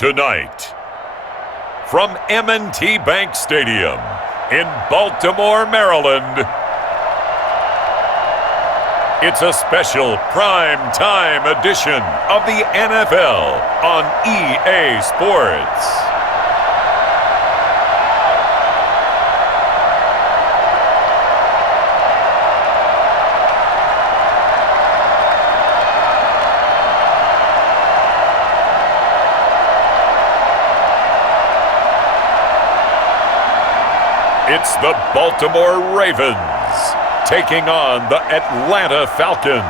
Tonight, from M&T Bank Stadium in Baltimore, Maryland, it's a special prime time edition of the NFL on EA Sports. It's the Baltimore Ravens taking on the Atlanta Falcons.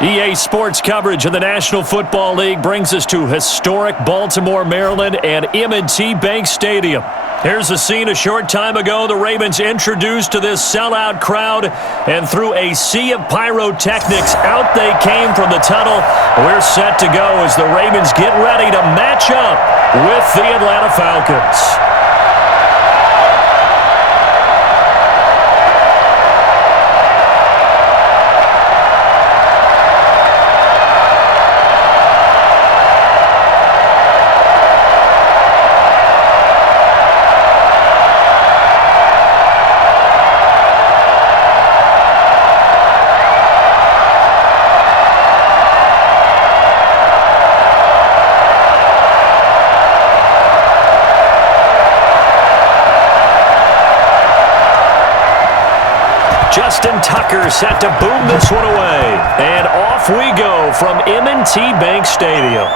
EA Sports coverage of the National Football League brings us to historic Baltimore, Maryland and M&T Bank Stadium. Here's the scene a short time ago. The Ravens introduced to this sellout crowd, and through a sea of pyrotechnics, out they came from the tunnel. We're set to go as the Ravens get ready to match up with the Atlanta Falcons. Justin Tucker set to boom this one away. And off we go from M&T Bank Stadium.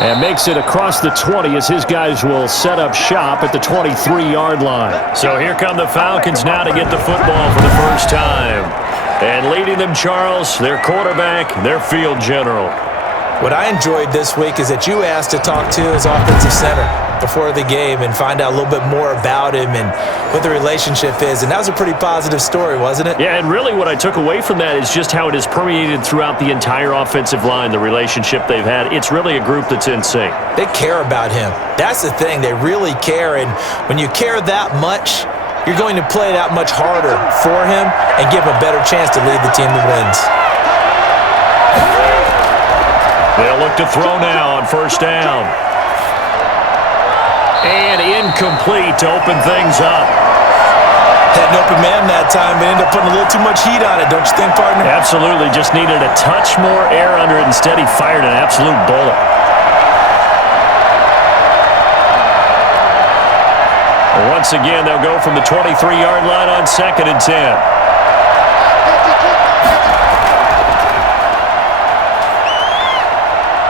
And makes it across the 20 as his guys will set up shop at the 23-yard line. So here come the Falcons now to get the football for the first time. And leading them, Charles, their quarterback, their field general. What I enjoyed this week is that you asked to talk to his offensive center before the game and find out a little bit more about him and what the relationship is. And that was a pretty positive story, wasn't it? Yeah, and really what I took away from that is just how it has permeated throughout the entire offensive line, the relationship they've had. It's really a group that's in sync. They care about him. That's the thing. They really care. And when you care that much, you're going to play that much harder for him and give him a better chance to lead the team to wins. They'll look to throw now on first down. And incomplete to open things up. Had an open man that time, but ended up putting a little too much heat on it, don't you think, partner? Absolutely. Just needed a touch more air under it. Instead, he fired an absolute bullet. Once again, they'll go from the 23-yard line on 2nd and 10.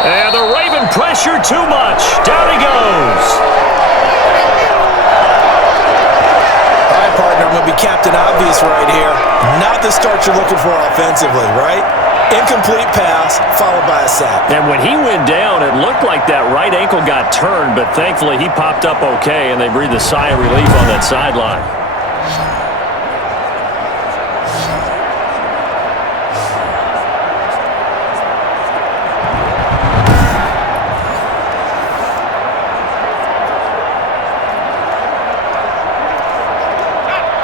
And the Raven pressure too much. Down he goes. All right, partner, I'm going to be Captain Obvious right here. Not the start you're looking for offensively, right? Incomplete pass followed by a sack. And when he went down, it looked like that right ankle got turned, but thankfully he popped up okay, and they breathed a sigh of relief on that sideline.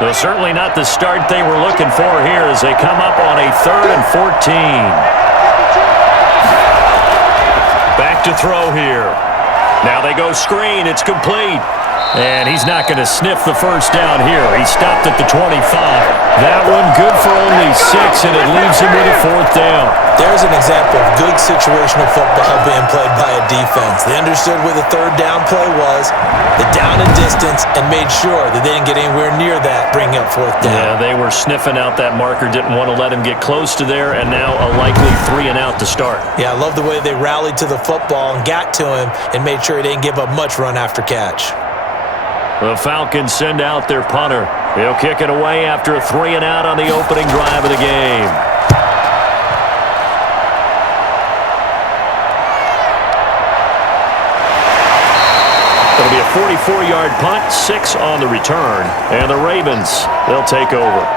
Well, certainly not the start they were looking for here as they come up on a 3rd and 14. Back to throw here. Now they go screen. It's complete. And he's not going to sniff the first down here. He stopped at the 25. That one good for only 6, and it leaves him with a 4th down. There's an example of good situational football being played by a defense. They understood where the 3rd down play was, the down and distance, and made sure that they didn't get anywhere near that, bringing up 4th down. Yeah, they were sniffing out that marker, didn't want to let him get close to there, and now a likely 3 and out to start. Yeah, I love the way they rallied to the football and got to him and made sure he didn't give up much run after catch. The Falcons send out their punter. He'll kick it away after a 3 and out on the opening drive of the game. It'll be a 44-yard punt, 6 on the return, and the Ravens, they'll take over.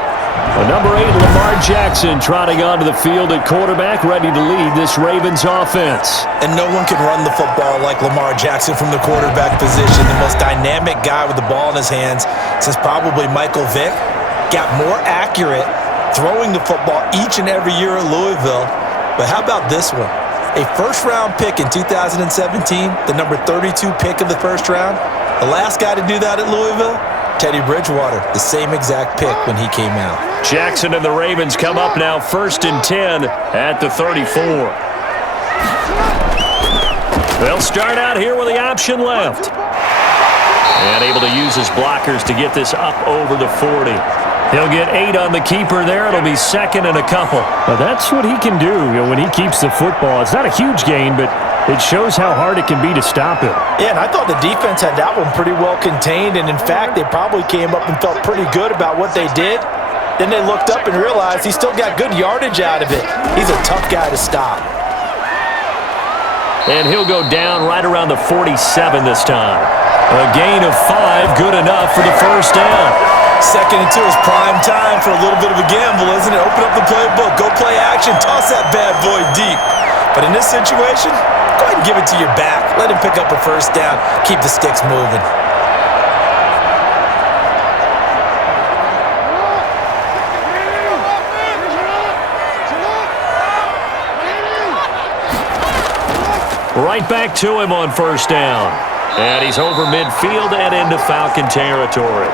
Number 8, Lamar Jackson, trotting onto the field at quarterback, ready to lead this Ravens offense. And no one can run the football like Lamar Jackson from the quarterback position. The most dynamic guy with the ball in his hands since probably Michael Vick. Got more accurate throwing the football each and every year at Louisville. But how about this one? A first-round pick in 2017, the number 32 pick of the first round. The last guy to do that at Louisville, Teddy Bridgewater, the same exact pick when he came out. Jackson and the Ravens come up now 1st and 10 at the 34. They'll start out here with the option left. And able to use his blockers to get this up over the 40. He'll get 8 on the keeper there. It'll be 2nd and a couple. Now that's what he can do, when he keeps the football. It's not a huge gain, but it shows how hard it can be to stop him. Yeah, and I thought the defense had that one pretty well contained, and in fact, they probably came up and felt pretty good about what they did. Then they looked up and realized he still got good yardage out of it. He's a tough guy to stop. And he'll go down right around the 47 this time. A gain of 5, good enough for the first down. 2nd and 2 is prime time for a little bit of a gamble, isn't it? Open up the playbook, go play action, toss that bad boy deep. But in this situation, go ahead and give it to your back. Let him pick up a first down. Keep the sticks moving. Right back to him on first down. And he's over midfield and into Falcon territory.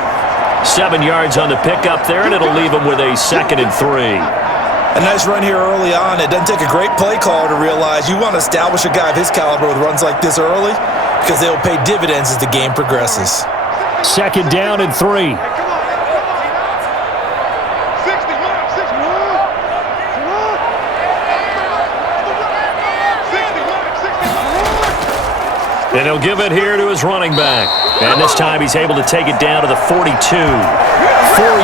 7 yards on the pickup there, and it'll leave him with a 2nd and 3. A nice run here early on. It doesn't take a great play caller to realize you want to establish a guy of his caliber with runs like this early because they'll pay dividends as the game progresses. 2nd down and 3. And he'll give it here to his running back. And this time he's able to take it down to the 42. 4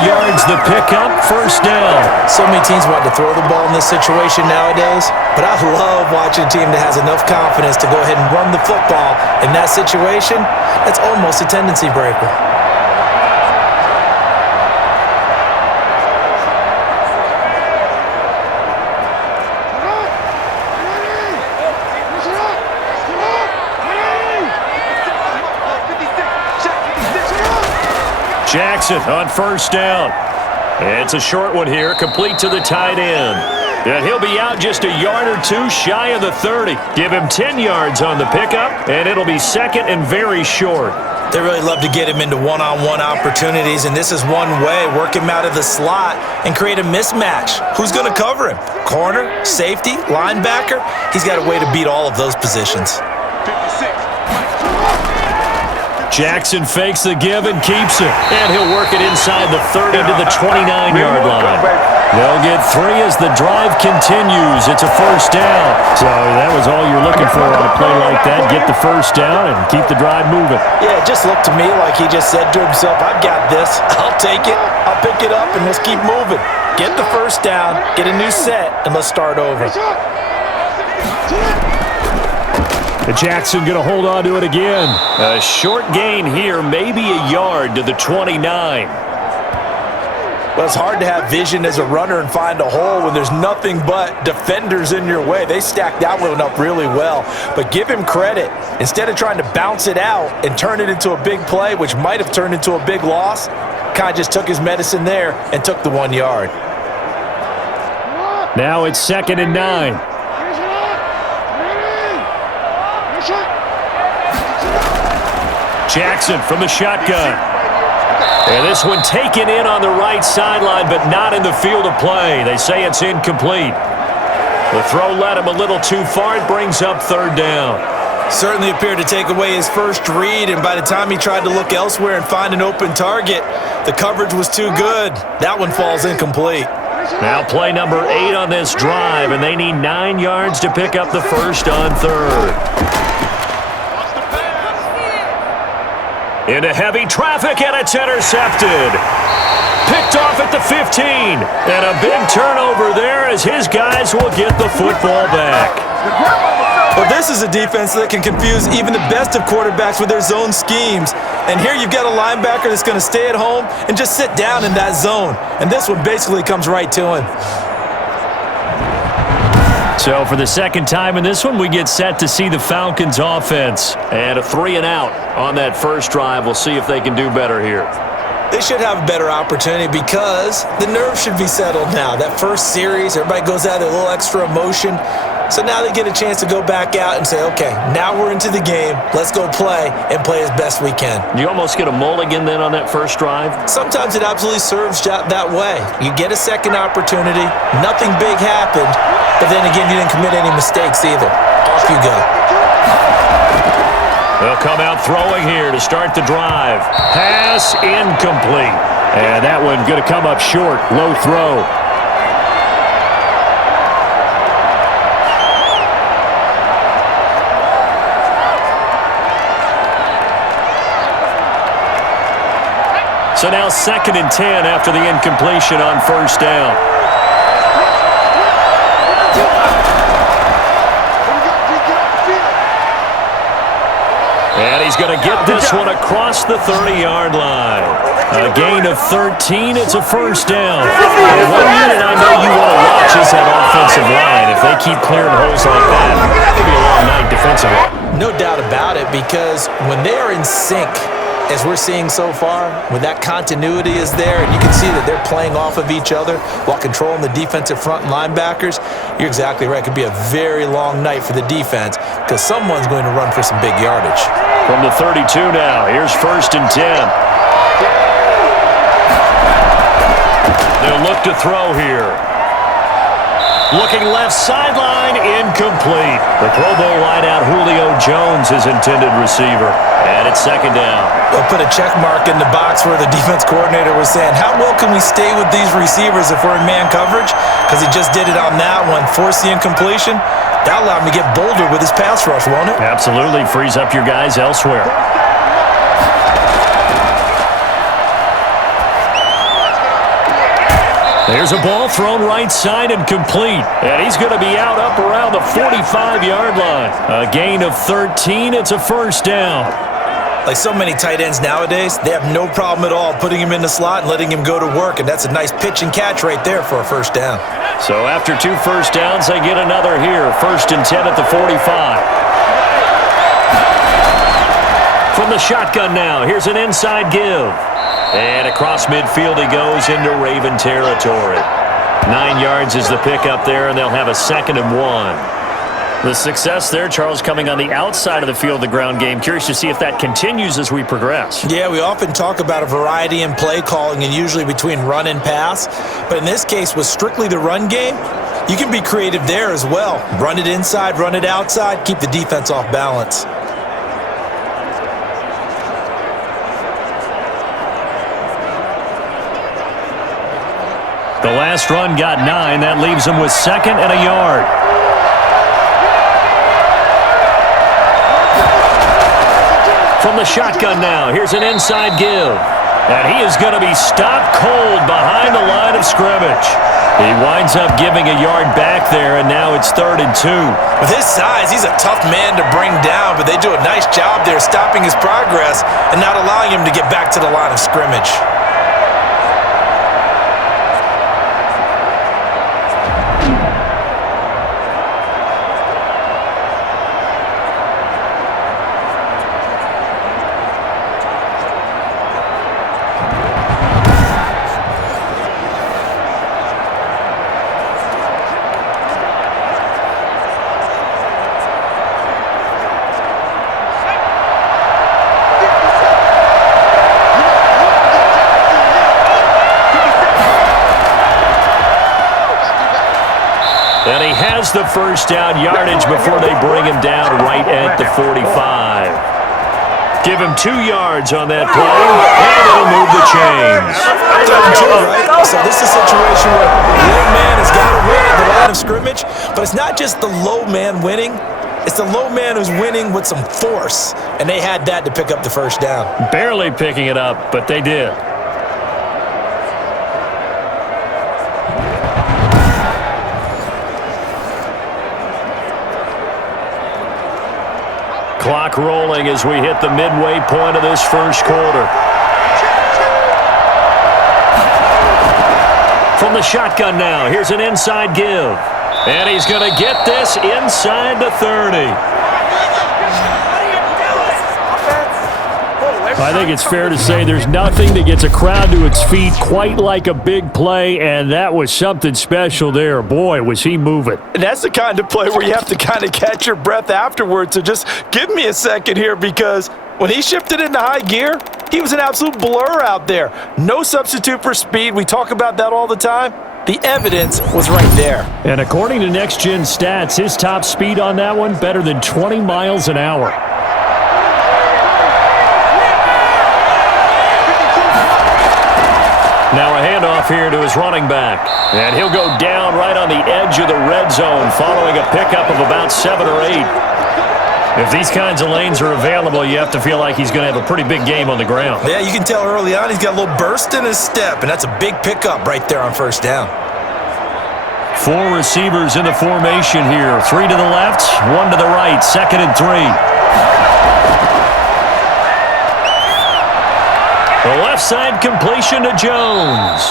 yards the pickup, first down. So many teams want to throw the ball in this situation nowadays, but I love watching a team that has enough confidence to go ahead and run the football in that situation. That's almost a tendency breaker. Jackson on first down. It's a short one here, complete to the tight end. And he'll be out just a yard or 2 shy of the 30. Give him 10 yards on the pickup, and it'll be 2nd and very short. They really love to get him into one-on-one opportunities, and this is one way. Work him out of the slot and create a mismatch. Who's going to cover him? Corner, safety, linebacker? He's got a way to beat all of those positions. Jackson fakes the give and keeps it. And he'll work it inside the 30 to the 29-yard line. They'll get 3 as the drive continues. It's a first down. So that was all you're looking for on a play like that. Get the first down and keep the drive moving. Yeah, it just looked to me like he just said to himself, I've got this. I'll take it. I'll pick it up, and let's keep moving. Get the first down, get a new set, and let's start over. Jackson going to hold on to it again. A short gain here, maybe a yard to the 29. Well, it's hard to have vision as a runner and find a hole when there's nothing but defenders in your way. They stacked that one up really well. But give him credit. Instead of trying to bounce it out and turn it into a big play, which might have turned into a big loss, kind of just took his medicine there and took the 1 yard. Now it's 2nd and 9. Jackson from the shotgun. And this one taken in on the right sideline, but not in the field of play. They say it's incomplete. The throw led him a little too far. It brings up 3rd down. Certainly appeared to take away his first read, and by the time he tried to look elsewhere and find an open target, the coverage was too good. That one falls incomplete. Now play number 8 on this drive, and they need 9 yards to pick up the first on 3rd. Into heavy traffic, and it's intercepted. Picked off at the 15. And a big turnover there as his guys will get the football back. Well, this is a defense that can confuse even the best of quarterbacks with their zone schemes. And here you've got a linebacker that's going to stay at home and just sit down in that zone. And this one basically comes right to him. So for the second time in this one, we get set to see the Falcons offense. And a 3 and out on that first drive. We'll see if they can do better here. They should have a better opportunity because the nerves should be settled now. That first series, everybody goes out with a little extra emotion. So now they get a chance to go back out and say, okay, now we're into the game. Let's go play and play as best we can. You almost get a mulligan then on that first drive? Sometimes it absolutely serves that way. You get a second opportunity. Nothing big happened. But then again, you didn't commit any mistakes either. Off you go. They'll come out throwing here to start the drive. Pass incomplete. And that one going to come up short. Low throw. So now 2nd and 10 after the incompletion on first down. And he's going to get this one across the 30-yard line. A gain of 13. It's a first down. And one unit I know you want to watch is that offensive line. If they keep clearing holes like that, it could be a long night defensively. No doubt about it, because when they are in sync, as we're seeing so far, when that continuity is there, and you can see that they're playing off of each other while controlling the defensive front and linebackers, you're exactly right. It could be a very long night for the defense because someone's going to run for some big yardage. From the 32 now, here's 1st and 10. They'll look to throw here. Looking left sideline, incomplete. The Pro Bowl wideout Julio Jones is intended receiver. And it's 2nd down. They'll put a check mark in the box where the defense coordinator was saying, how well can we stay with these receivers if we're in man coverage? Because he just did it on that one, forced the incompletion. That'll allow him to get bolder with his pass rush, won't it? Absolutely. Frees up your guys elsewhere. There's a ball thrown right side and complete. And he's going to be out up around the 45-yard line. A gain of 13. It's a first down. Like so many tight ends nowadays, they have no problem at all putting him in the slot and letting him go to work. And that's a nice pitch and catch right there for a first down. So after 2 first downs, they get another here. 1st and 10 at the 45. From the shotgun now, here's an inside give. And across midfield he goes into Raven territory. 9 yards is the pickup there, and they'll have a 2nd and 1. The success there, Charles, coming on the outside of the field, the ground game. Curious to see if that continues as we progress. Yeah, we often talk about a variety in play calling and usually between run and pass. But in this case, with strictly the run game, you can be creative there as well. Run it inside, run it outside, keep the defense off balance. The last run got 9. That leaves them with 2nd and a yard. From the shotgun now, here's an inside give. And he is going to be stopped cold behind the line of scrimmage. He winds up giving a yard back there, and now it's 3rd and 2. With his size, he's a tough man to bring down, but they do a nice job there stopping his progress and not allowing him to get back to the line of scrimmage. And he has the first down yardage before they bring him down right at the 45. Give him 2 yards on that play, and it'll move the chains. Right? So this is a situation where the low man has got to win at the line of scrimmage, but it's not just the low man winning. It's the low man who's winning with some force, and they had that to pick up the first down. Barely picking it up, but they did. Clock rolling as we hit the midway point of this first quarter. From the shotgun now, here's an inside give. And he's going to get this inside the 30. I think it's fair to say there's nothing that gets a crowd to its feet quite like a big play, and that was something special there. Boy, was he moving. And that's the kind of play where you have to kind of catch your breath afterwards. So just give me a second here, because when he shifted into high gear, he was an absolute blur out there. No substitute for speed. We talk about that all the time. The evidence was right there. And according to Next Gen Stats, his top speed on that one, better than 20 miles an hour. Now a handoff here to his running back. And he'll go down right on the edge of the red zone following a pickup of about 7 or 8. If these kinds of lanes are available, you have to feel like he's going to have a pretty big game on the ground. Yeah, you can tell early on he's got a little burst in his step, and that's a big pickup right there on first down. 4 receivers in the formation here. 3 to the left, 1 to the right, 2nd and 3. The left side completion to Jones.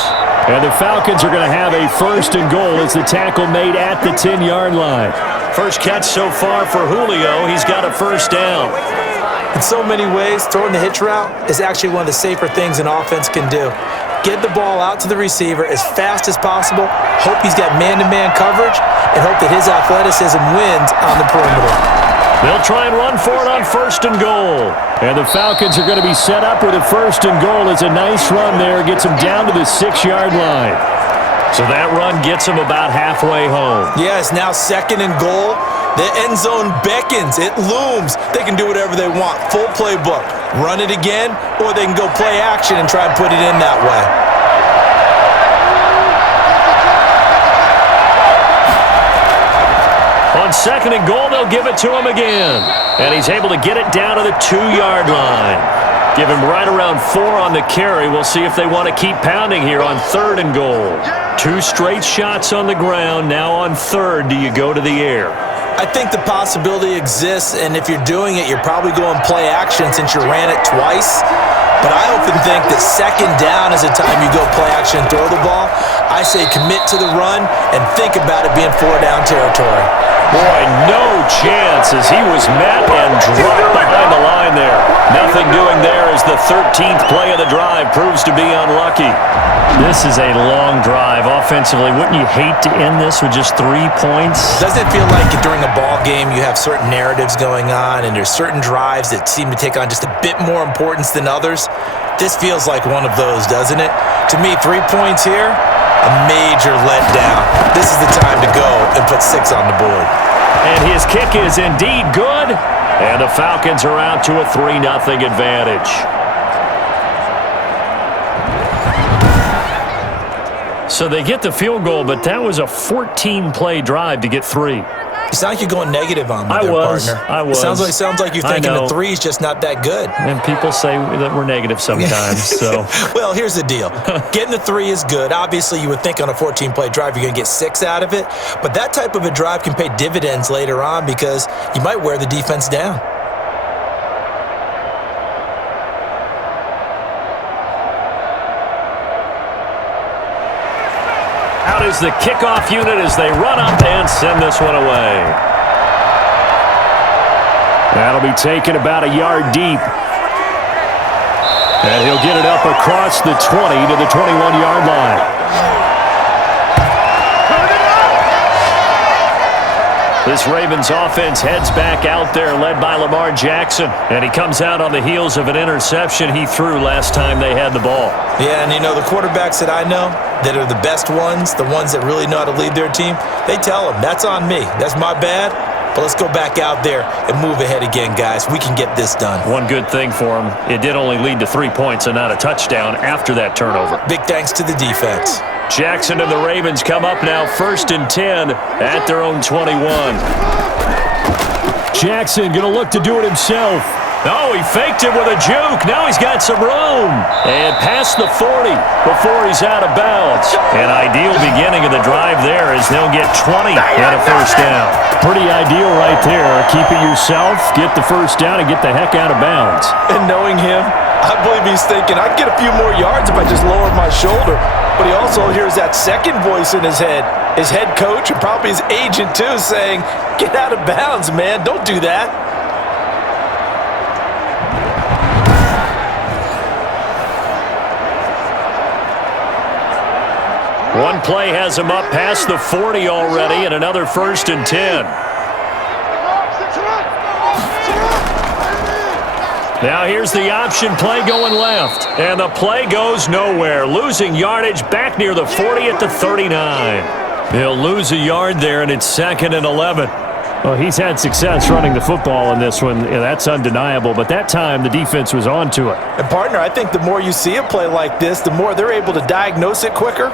And the Falcons are going to have a 1st and goal as the tackle made at the 10-yard line. First catch so far for Julio. He's got a 1st down. In so many ways, throwing the hitch route is actually one of the safer things an offense can do. Get the ball out to the receiver as fast as possible, hope he's got man-to-man coverage, and hope that his athleticism wins on the perimeter. They'll try and run for it on 1st and goal. And the Falcons are going to be set up with a 1st and goal. It's a nice run there. Gets them down to the 6-yard line. So that run gets him about halfway home. Yeah, it's now 2nd and goal. The end zone beckons. It looms. They can do whatever they want. Full playbook. Run it again, or they can go play action and try and put it in that way. On 2nd and goal, they'll give it to him again. And he's able to get it down to the 2-yard line. Give him right around 4 on the carry. We'll see if they want to keep pounding here on 3rd and goal. 2 straight shots on the ground. Now on 3rd, do you go to the air? I think the possibility exists, and if you're doing it, you're probably going play action since you ran it twice. But I often think that 2nd down is the time you go play action and throw the ball. I say commit to the run and think about it being 4-down territory. Boy, no chance as he was met and dropped behind the line there. Nothing doing there as the 13th play of the drive proves to be unlucky. This is a long drive offensively. Wouldn't you hate to end this with just 3 points? Doesn't it feel like during a ball game you have certain narratives going on and there's certain drives that seem to take on just a bit more importance than others? This feels like one of those, doesn't it? To me, 3 points here, a major letdown. This is the time to go and put 6 on the board. And his kick is indeed good. And the Falcons are out to a 3-0 advantage. So they get the field goal, but that was a 14-play drive to get 3. You sound like you're going negative on me, I was. Sounds like you're thinking the 3 is just not that good. And people say that we're negative sometimes. So, well, here's the deal. Getting the 3 is good. Obviously, you would think on a 14-play drive you're going to get 6 out of it. But that type of a drive can pay dividends later on because you might wear the defense down. Out is the kickoff unit as they run up and send this one away. That'll be taken about a yard deep. And he'll get it up across the 20 to the 21-yard line. This Ravens offense heads back out there, led by Lamar Jackson. And he comes out on the heels of an interception he threw last time they had the ball. Yeah, and you know, the quarterbacks that I know that are the best ones, the ones that really know how to lead their team, they tell them, that's on me. That's my bad. But let's go back out there and move ahead again, guys. We can get this done. One good thing for him, it did only lead to 3 points and not a touchdown after that turnover. Big thanks to the defense. Jackson and the Ravens come up now 1st and 10 at their own 21. Jackson going to look to do it himself. Oh, he faked it with a juke. Now he's got some room. And past the 40 before he's out of bounds. An ideal beginning of the drive there as they'll get 20 and a 1st down. Pretty ideal right there. Keep it yourself, get the 1st down, and get the heck out of bounds. And knowing him, I believe he's thinking, I can get a few more yards if I just lower my shoulder. But he also hears that second voice in his head. His head coach and probably his agent too saying, get out of bounds, man. Don't do that. One play has him up past the 40 already, and another 1st and 10. Now here's the option play going left, and the play goes nowhere. Losing yardage back near the 40 at the 39. He'll lose a yard there, and it's 2nd and 11. Well, he's had success running the football in this one. Yeah, that's undeniable, but that time the defense was on to it. And, partner, I think the more you see a play like this, the more they're able to diagnose it quicker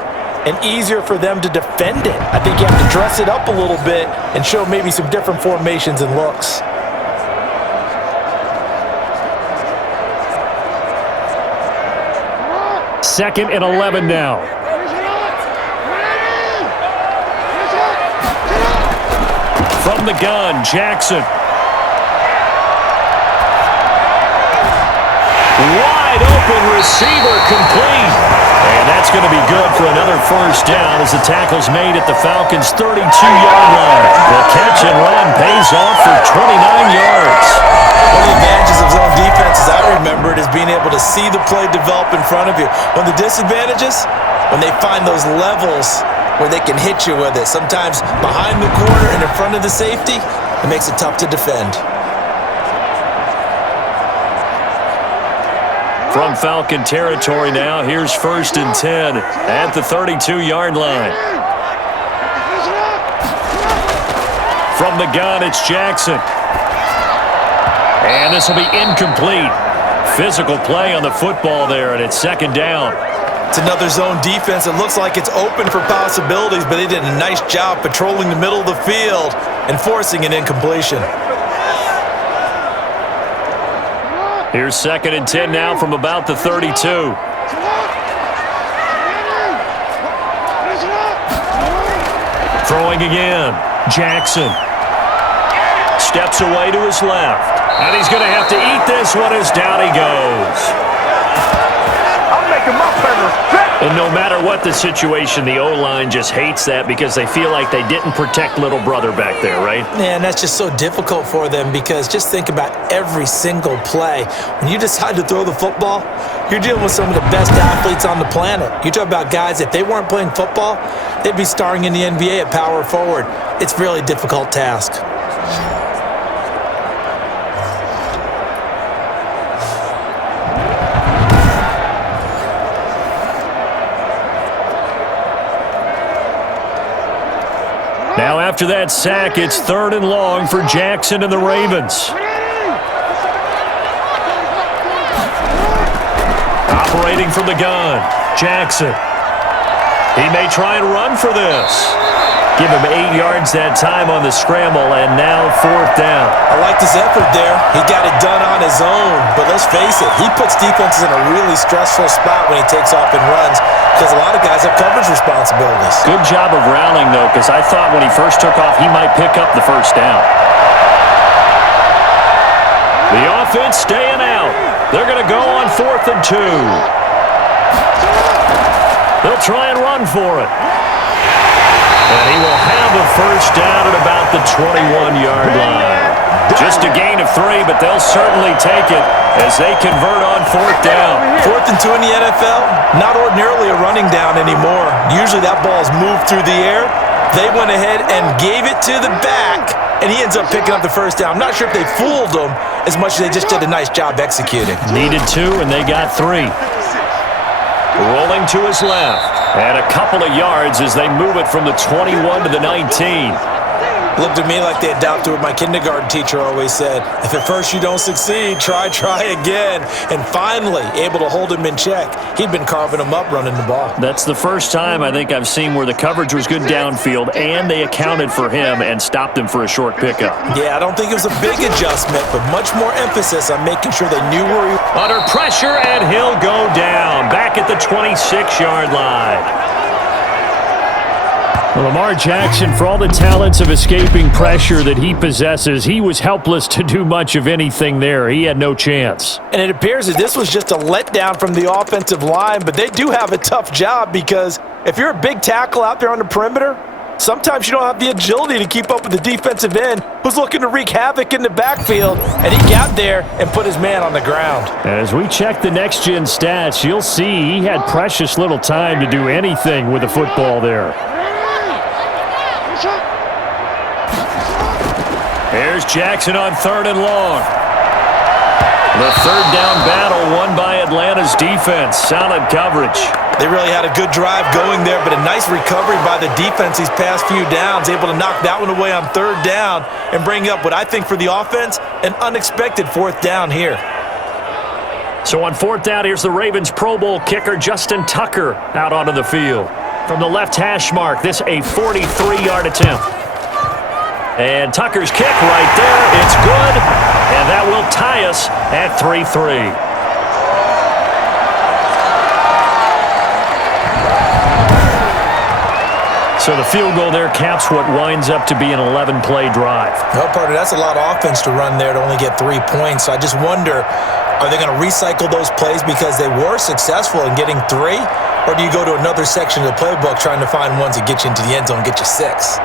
and easier for them to defend it. I think you have to dress it up a little bit and show maybe some different formations and looks. Second and 11 now. From the gun, Jackson. Wide open receiver, complete. And that's going to be good for another 1st down as the tackle's made at the Falcons' 32-yard line. The catch and run pays off for 29 yards. One of the advantages of zone defense, as I remember it, is being able to see the play develop in front of you. One of the disadvantages, when they find those levels where they can hit you with it. Sometimes behind the corner and in front of the safety, it makes it tough to defend. From Falcon territory now, here's 1st and 10 at the 32-yard line. From the gun, it's Jackson. And this will be incomplete. Physical play on the football there, and it's 2nd down. It's another zone defense. It looks like it's open for possibilities, but they did a nice job patrolling the middle of the field and forcing an incompletion. Here's 2nd and 10 now from about the 32. Throwing again. Jackson steps away to his left. And he's going to have to eat this one as down he goes. And no matter what the situation, the O-line just hates that because they feel like they didn't protect little brother back there, right? Yeah, and that's just so difficult for them because just think about every single play. When you decide to throw the football, you're dealing with some of the best athletes on the planet. You talk about guys, if they weren't playing football, they'd be starring in the NBA at power forward. It's a really difficult task. Now after that sack, it's 3rd and long for Jackson and the Ravens. Operating from the gun, Jackson. He may try and run for this. Give him 8 yards that time on the scramble, and now 4th down. I like his effort there. He got it done on his own, but let's face it, he puts defenses in a really stressful spot when he takes off and runs because a lot of guys have coverage responsibilities. Good job of rallying, though, because I thought when he first took off, he might pick up the 1st down. The offense staying out. They're going to go on 4th and 2. They'll try and run for it. And he will have a 1st down at about the 21-yard line. Just a gain of 3, but they'll certainly take it as they convert on 4th down. 4th and 2 in the NFL, not ordinarily a running down anymore. Usually that ball is moved through the air. They went ahead and gave it to the back, and he ends up picking up the 1st down. I'm not sure if they fooled him as much as they just did a nice job executing. Needed 2, and they got 3. Rolling to his left. And a couple of yards as they move it from the 21 to the 19. Looked at me like they adopted what my kindergarten teacher always said. If at first you don't succeed, try again. And finally, able to hold him in check. He'd been carving him up running the ball. That's the first time I think I've seen where the coverage was good downfield and they accounted for him and stopped him for a short pickup. Yeah, I don't think it was a big adjustment, but much more emphasis on making sure they knew where he was. Under pressure, and he'll go down. Back at the 26-yard line. Well, Lamar Jackson, for all the talents of escaping pressure that he possesses, he was helpless to do much of anything there. He had no chance. And it appears that this was just a letdown from the offensive line, but they do have a tough job because if you're a big tackle out there on the perimeter, Sometimes you don't have the agility to keep up with the defensive end who's looking to wreak havoc in the backfield, and he got there and put his man on the ground. As we check the next-gen stats, you'll see he had precious little time to do anything with the football there. Here's Jackson on 3rd and long. The third down battle won by Atlanta's defense. Solid coverage. They really had a good drive going there, but a nice recovery by the defense these past few downs, able to knock that one away on 3rd down and bring up what I think for the offense, an unexpected 4th down here. So on 4th down, here's the Ravens Pro Bowl kicker Justin Tucker out onto the field. From the left hash mark, this a 43-yard attempt. And Tucker's kick right there. It's good, and that will tie us at 3-3. So the field goal there caps what winds up to be an 11-play drive. Well, partner, that's a lot of offense to run there to only get 3 points. So I just wonder, are they going to recycle those plays because they were successful in getting 3? Or do you go to another section of the playbook trying to find ones that get you into the end zone and get you 6?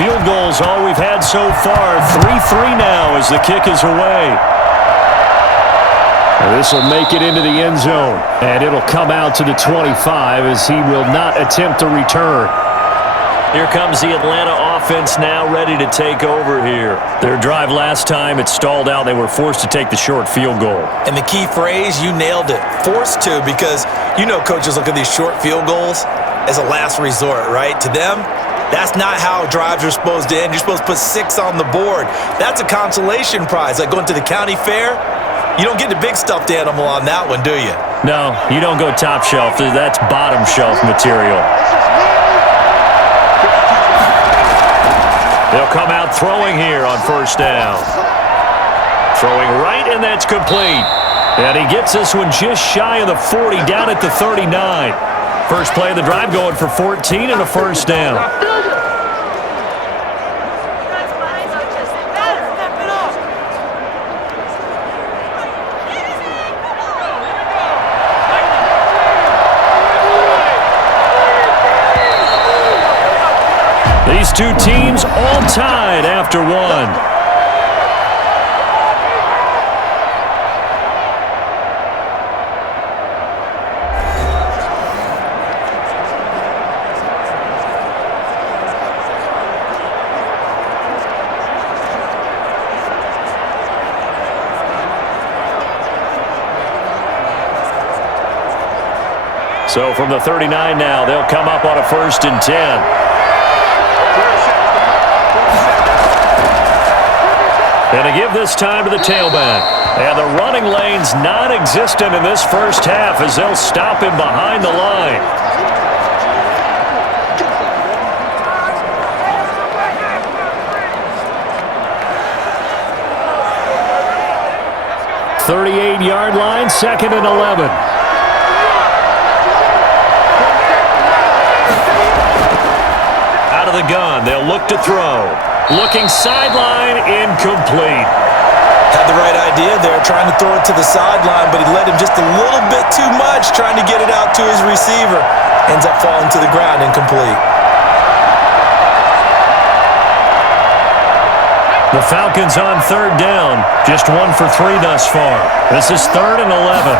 Field goals all we've had so far. 3-3 now as the kick is away. This will make it into the end zone, and it'll come out to the 25 as he will not attempt to return. Here comes the Atlanta offense now ready to take over here. Their drive last time, it stalled out. They were forced to take the short field goal. And the key phrase, you nailed it. Forced to, because you know coaches look at these short field goals as a last resort, right? To them, that's not how drives are supposed to end. You're supposed to put 6 on the board. That's a consolation prize. Like going to the county fair, you don't get the big stuffed animal on that one, do you? No, you don't go top shelf. That's bottom shelf material. They'll come out throwing here on 1st down. Throwing right, and that's complete. And he gets this one just shy of the 40, down at the 39. First play of the drive going for 14 and a 1st down. These two teams all tied after one. So from the 39 now, they'll come up on a 1st and 10. And to give this time to the tailback. And the running lane's non-existent in this first half as they'll stop him behind the line. .38-yard line, 2nd and 11. Out of the gun, they'll look to throw. Looking sideline, incomplete. Had the right idea there, trying to throw it to the sideline, but he led him just a little bit too much, trying to get it out to his receiver. Ends up falling to the ground, incomplete. The Falcons on 3rd down, just 1 for 3 thus far. This is 3rd and 11.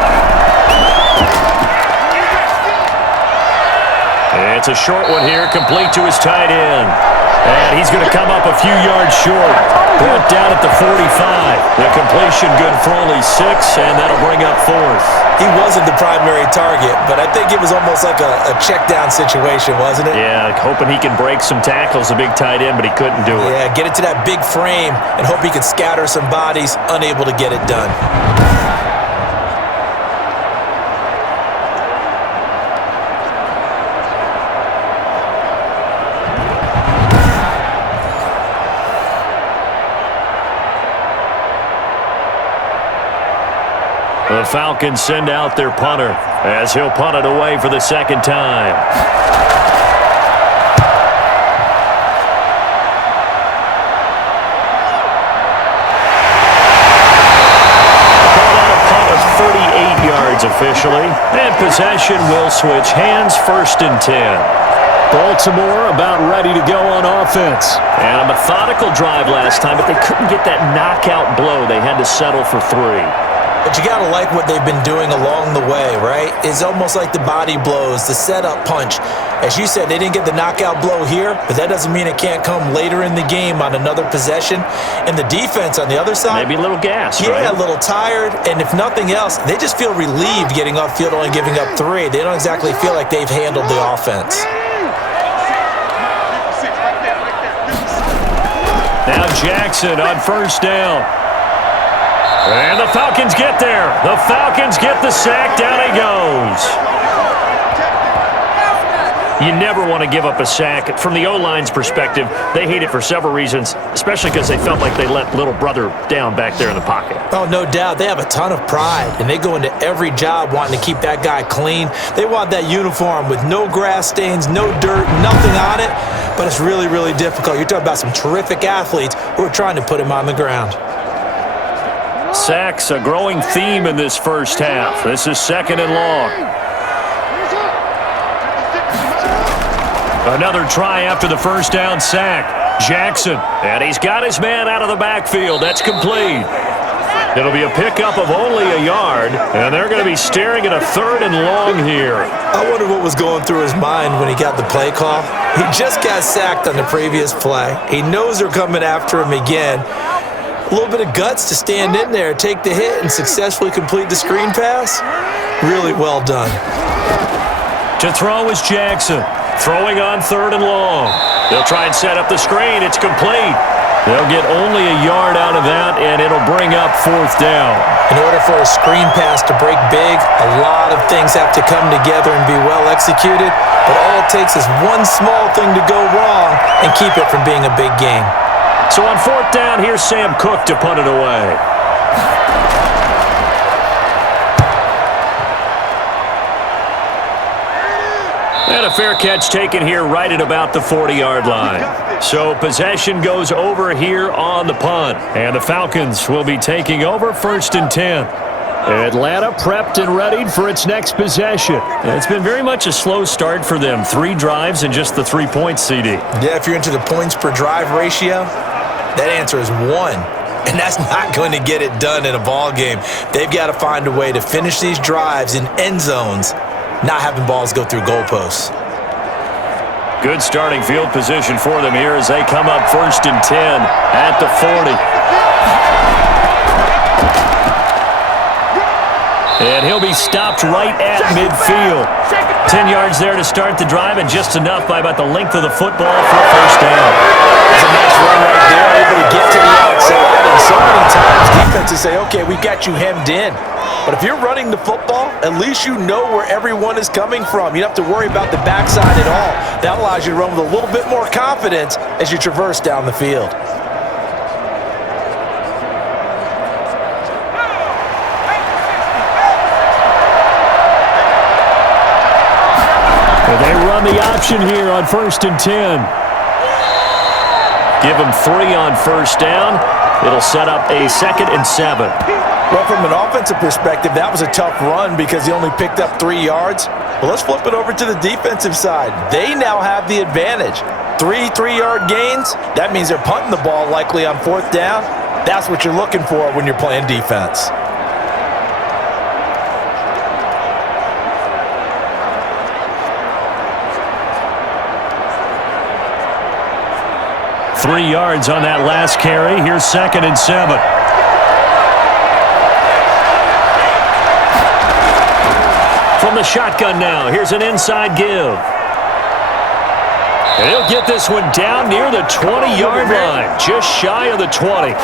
It's a short one here, complete to his tight end. And he's going to come up a few yards short. Brought down at the 45. The completion good for only 6, and that'll bring up 4th. He wasn't the primary target, but I think it was almost like a check down situation, wasn't it? Yeah, hoping he can break some tackles, a big tight end, but he couldn't do it. Yeah, get it to that big frame and hope he can scatter some bodies, unable to get it done. The Falcons send out their punter as he'll punt it away for the 2nd time. sides officially, and possession will switch hands. 1st and 10. Baltimore about ready to go on offense. And a methodical drive last time, but they couldn't get that knockout blow. They had to settle for 3. But you got to like what they've been doing along the way, right? It's almost like the body blows, the setup punch. As you said, they didn't get the knockout blow here, but that doesn't mean it can't come later in the game on another possession. And the defense on the other side, maybe a little gas, yeah, right? a little tired. And if nothing else, they just feel relieved getting off field, only giving up 3. They don't exactly feel like they've handled the offense. Now Jackson on 1st down. And the Falcons get there. The Falcons get the sack. Down he goes. You never want to give up a sack. From the O-line's perspective, they hate it for several reasons, especially because they felt like they let little brother down back there in the pocket. Oh, no doubt. They have a ton of pride, and they go into every job wanting to keep that guy clean. They want that uniform with no grass stains, no dirt, nothing on it, but it's really, really difficult. You're talking about some terrific athletes who are trying to put him on the ground. Sacks, a growing theme in this first half. This is 2nd and long. Another try after the 1st down sack. Jackson, and he's got his man out of the backfield. That's complete. It'll be a pickup of only a yard, and they're going to be staring at a 3rd and long here. I wonder what was going through his mind when he got the play call. He just got sacked on the previous play. He knows they're coming after him again. A little bit of guts to stand in there, take the hit, and successfully complete the screen pass. Really well done. To throw is Jackson. Throwing on 3rd and long. They'll try and set up the screen. It's complete. They'll get only a yard out of that, and it'll bring up 4th down. In order for a screen pass to break big, a lot of things have to come together and be well executed, but all it takes is one small thing to go wrong and keep it from being a big game. So on 4th down, here's Sam Cook to punt it away. And a fair catch taken here right at about the 40-yard line. So possession goes over here on the punt. And the Falcons will be taking over 1st and 10. Atlanta prepped and readied for its next possession. And it's been very much a slow start for them. 3 drives and just the 3 points, CD. Yeah, if you're into the points per drive ratio, that answer is 1. And that's not going to get it done in a ball game. They've got to find a way to finish these drives in end zones, not having balls go through goalposts. Good starting field position for them here as they come up 1st and 10 at the 40. And he'll be stopped right at midfield. 10 yards there to start the drive, and just enough by about the length of the football for a 1st down. It's a nice run right there, able to get to the outside. And so many times defenses say, okay, we got you hemmed in. But if you're running the football, at least you know where everyone is coming from. You don't have to worry about the backside at all. That allows you to run with a little bit more confidence as you traverse down the field. They run the option here on 1st and 10. Give them 3 on 1st down. It'll set up a 2nd and 7. Well, from an offensive perspective, that was a tough run because he only picked up 3 yards. Well, let's flip it over to the defensive side. They now have the advantage. 3 3-yard gains, that means they're punting the ball likely on 4th down. That's what you're looking for when you're playing defense. Three yards on that last carry. Here's 2nd and 7. From the shotgun now, here's an inside give. And he'll get this one down near the 20-yard line, just shy of the 20.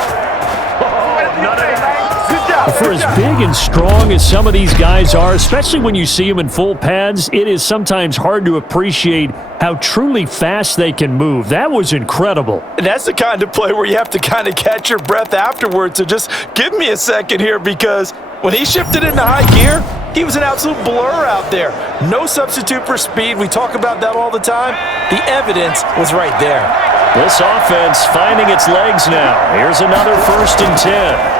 For as big and strong as some of these guys are, especially when you see them in full pads, it is sometimes hard to appreciate how truly fast they can move. That was incredible. And that's the kind of play where you have to kind of catch your breath afterwards. So just give me a second here, because when he shifted into high gear, he was an absolute blur out there. No substitute for speed. We talk about that all the time. The evidence was right there. This offense finding its legs now. Here's another 1st and 10.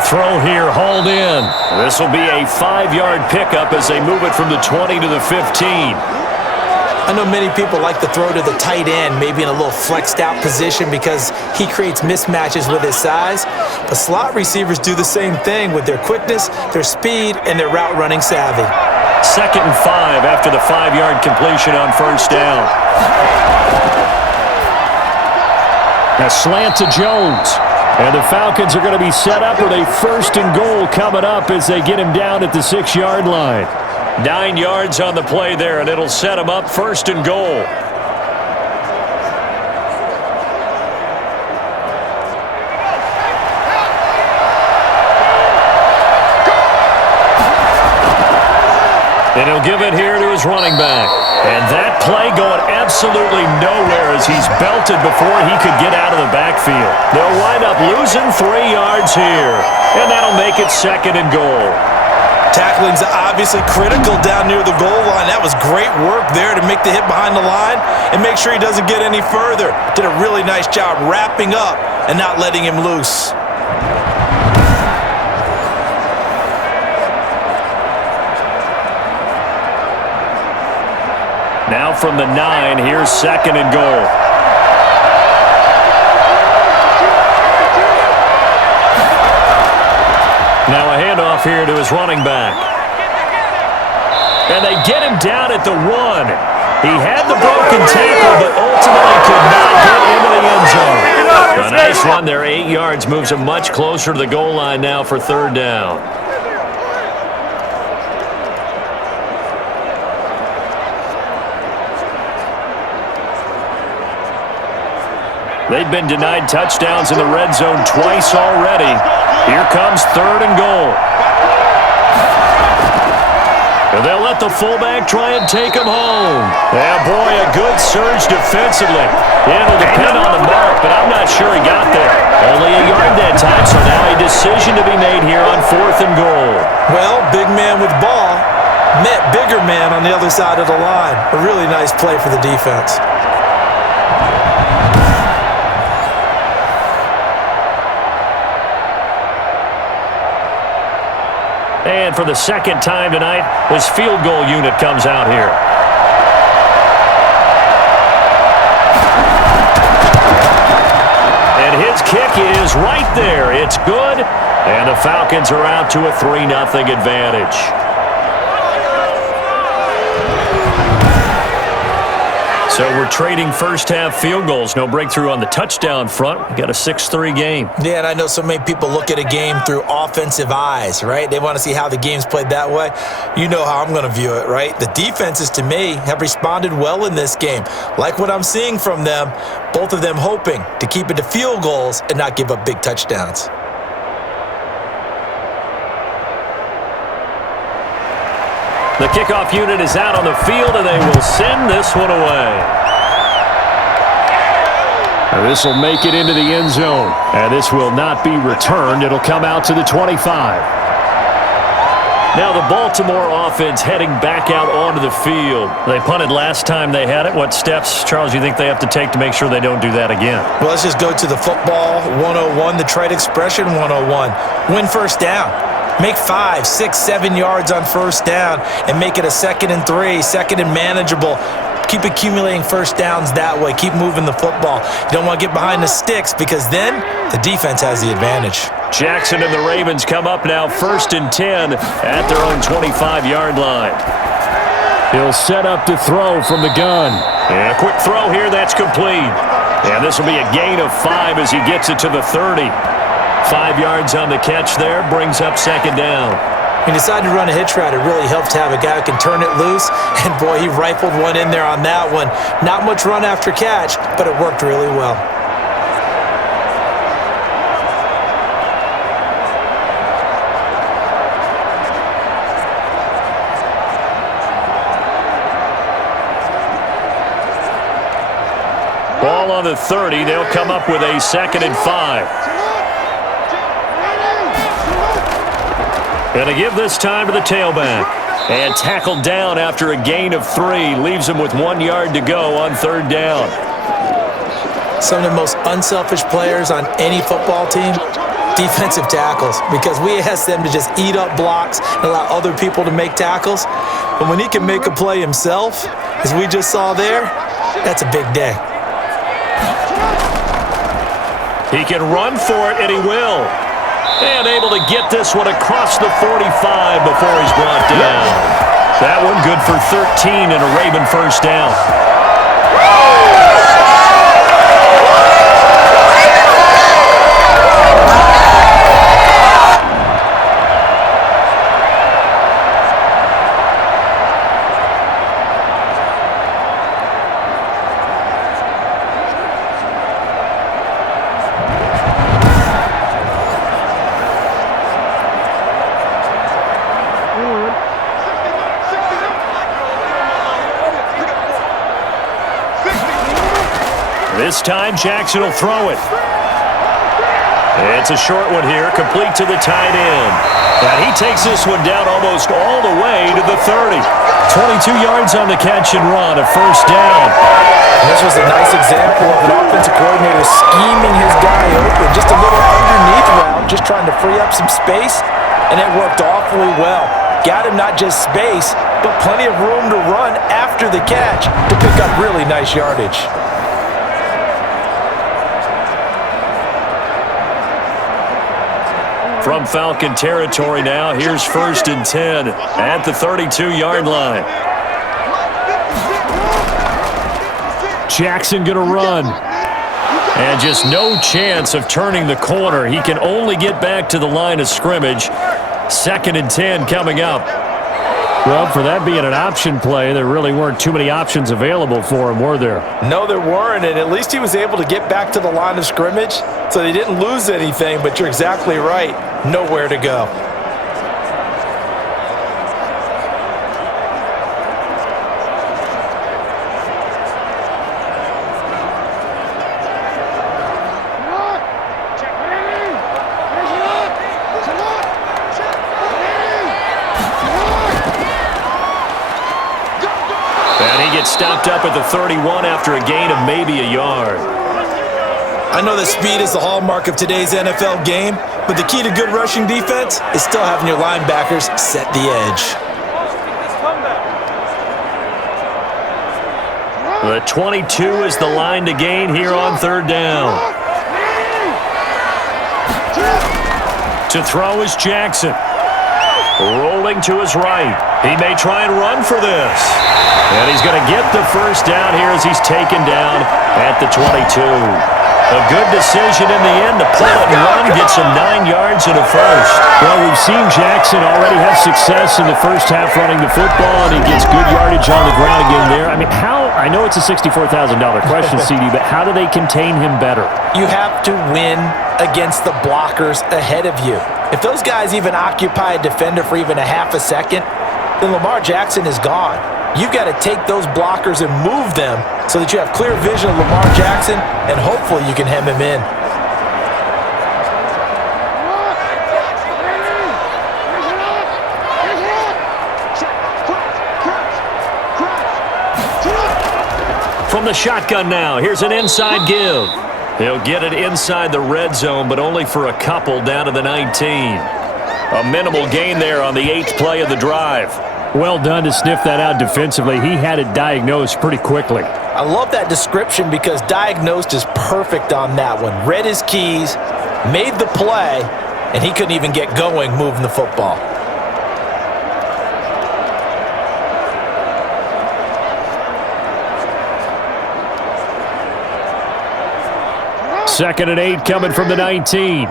a throw here hauled in. This will be a 5-yard pickup as they move it from the 20 to the 15. I know many people like to throw to the tight end, maybe in a little flexed out position because he creates mismatches with his size. But slot receivers do the same thing with their quickness, their speed, and their route running savvy. 2nd and 5 after the 5-yard completion on first down. A slant to Jones. And the Falcons are going to be set up with a 1st and goal coming up as they get him down at the 6-yard line. 9 yards on the play there, and it'll set him up 1st and goal. And he'll give it here to his running back. And that play going absolutely nowhere as he's belted before he could get out of the backfield. They'll wind up losing 3 yards here. And that'll make it 2nd and goal. Tackling's obviously critical down near the goal line. That was great work there to make the hit behind the line and make sure he doesn't get any further. Did a really nice job wrapping up and not letting him loose. Now from the 9, here's 2nd and goal. Now a handoff here to his running back. And they get him down at the 1. He had the broken tackle, but ultimately could not get into the end zone. A nice run there, 8 yards, moves him much closer to the goal line now for 3rd down. They've been denied touchdowns in the red zone twice already. Here comes 3rd and goal. And they'll let the fullback try and take him home. Yeah, boy, a good surge defensively. It'll depend on the mark, but I'm not sure he got there. Only a yard that time, so now a decision to be made here on 4th and goal. Well, big man with ball met bigger man on the other side of the line. A really nice play for the defense. And for the 2nd time tonight, his field goal unit comes out here. And his kick is right there. It's good. And the Falcons are out to a 3-0 advantage. So we're trading first-half field goals. No breakthrough on the touchdown front. We got a 6-3 game. Yeah, and I know so many people look at a game through offensive eyes, right? They want to see how the game's played that way. You know how I'm going to view it, right? The defenses, to me, have responded well in this game. Like what I'm seeing from them, both of them hoping to keep it to field goals and not give up big touchdowns. The kickoff unit is out on the field, and they will send this one away. This will make it into the end zone, and this will not be returned. It'll come out to the 25. Now the Baltimore offense heading back out onto the field. They punted last time they had it. What steps, Charles, you think they have to take to make sure they don't do that again? Well, let's just go to the football 101, the trade expression 101. Win first down. Make 5, 6, 7 yards on first down and make it a 2nd and 3, 2nd and manageable. Keep accumulating first downs that way. Keep moving the football. You don't want to get behind the sticks because then the defense has the advantage. Jackson and the Ravens come up now 1st and 10 at their own 25-yard line. He'll set up to throw from the gun. And a quick throw here, that's complete. And this will be a gain of 5 as he gets it to the 30. 5 yards on the catch there, brings up 2nd down. He decided to run a hitch route. It really helped to have a guy who can turn it loose. And, boy, he rifled one in there on that one. Not much run after catch, but it worked really well. Ball on the 30. They'll come up with a 2nd and 5. Gonna give this time to the tailback. And tackled down after a gain of 3. Leaves him with 1 yard to go on 3rd down. Some of the most unselfish players on any football team Defensive tackles, because we ask them to just eat up blocks and allow other people to make tackles. But when he can make a play himself, as we just saw there, that's a big day. He can run for it, and he will. And able to get this one across the 45 before he's brought down. That one good for 13 and a Raven first down. This time, Jackson will throw it. It's a short one here, complete to the tight end. And he takes this one down almost all the way to the 30. 22 yards on the catch and run, a first down. And this was a nice example of an offensive coordinator scheming his guy open, just a little underneath route, just trying to free up some space, and it worked awfully well. Got him not just space, but plenty of room to run after the catch to pick up really nice yardage. From Falcon territory now, here's 1st and 10 at the 32-yard line. Jackson going to run. And just no chance of turning the corner. He can only get back to the line of scrimmage. 2nd and 10 coming up. Well, for that being an option play, there really weren't too many options available for him, were there? No, there weren't, and at least he was able to get back to the line of scrimmage, so they didn't lose anything, but you're exactly right. Nowhere to go. And he gets stopped up at the 31 after a gain of maybe a yard. I know that speed is the hallmark of today's NFL game, but the key to good rushing defense is still having your linebackers set the edge. The 22 is the line to gain here on 3rd down. To throw is Jackson. Rolling to his right. He may try and run for this. And he's going to get the first down here as he's taken down at the 22. A good decision in the end to pull it and run, gets him 9 yards and a first. Well, we've seen Jackson already have success in the first half running the football, and he gets good yardage on the ground again there. I mean, I know it's a $64,000 question, CD, but how do they contain him better? You have to win against the blockers ahead of you. If those guys even occupy a defender for even a half a second, then Lamar Jackson is gone. You've got to take those blockers and move them so that you have clear vision of Lamar Jackson, and hopefully you can hem him in. From the shotgun now, here's an inside give. He'll get it inside the red zone, but only for a couple down to the 19. A minimal gain there on the 8th play of the drive. Well done to sniff that out defensively. He had it diagnosed pretty quickly. I love that description because diagnosed is perfect on that one. Read his keys, made the play, and he couldn't even get going moving the football. Second and 8 coming from the 19.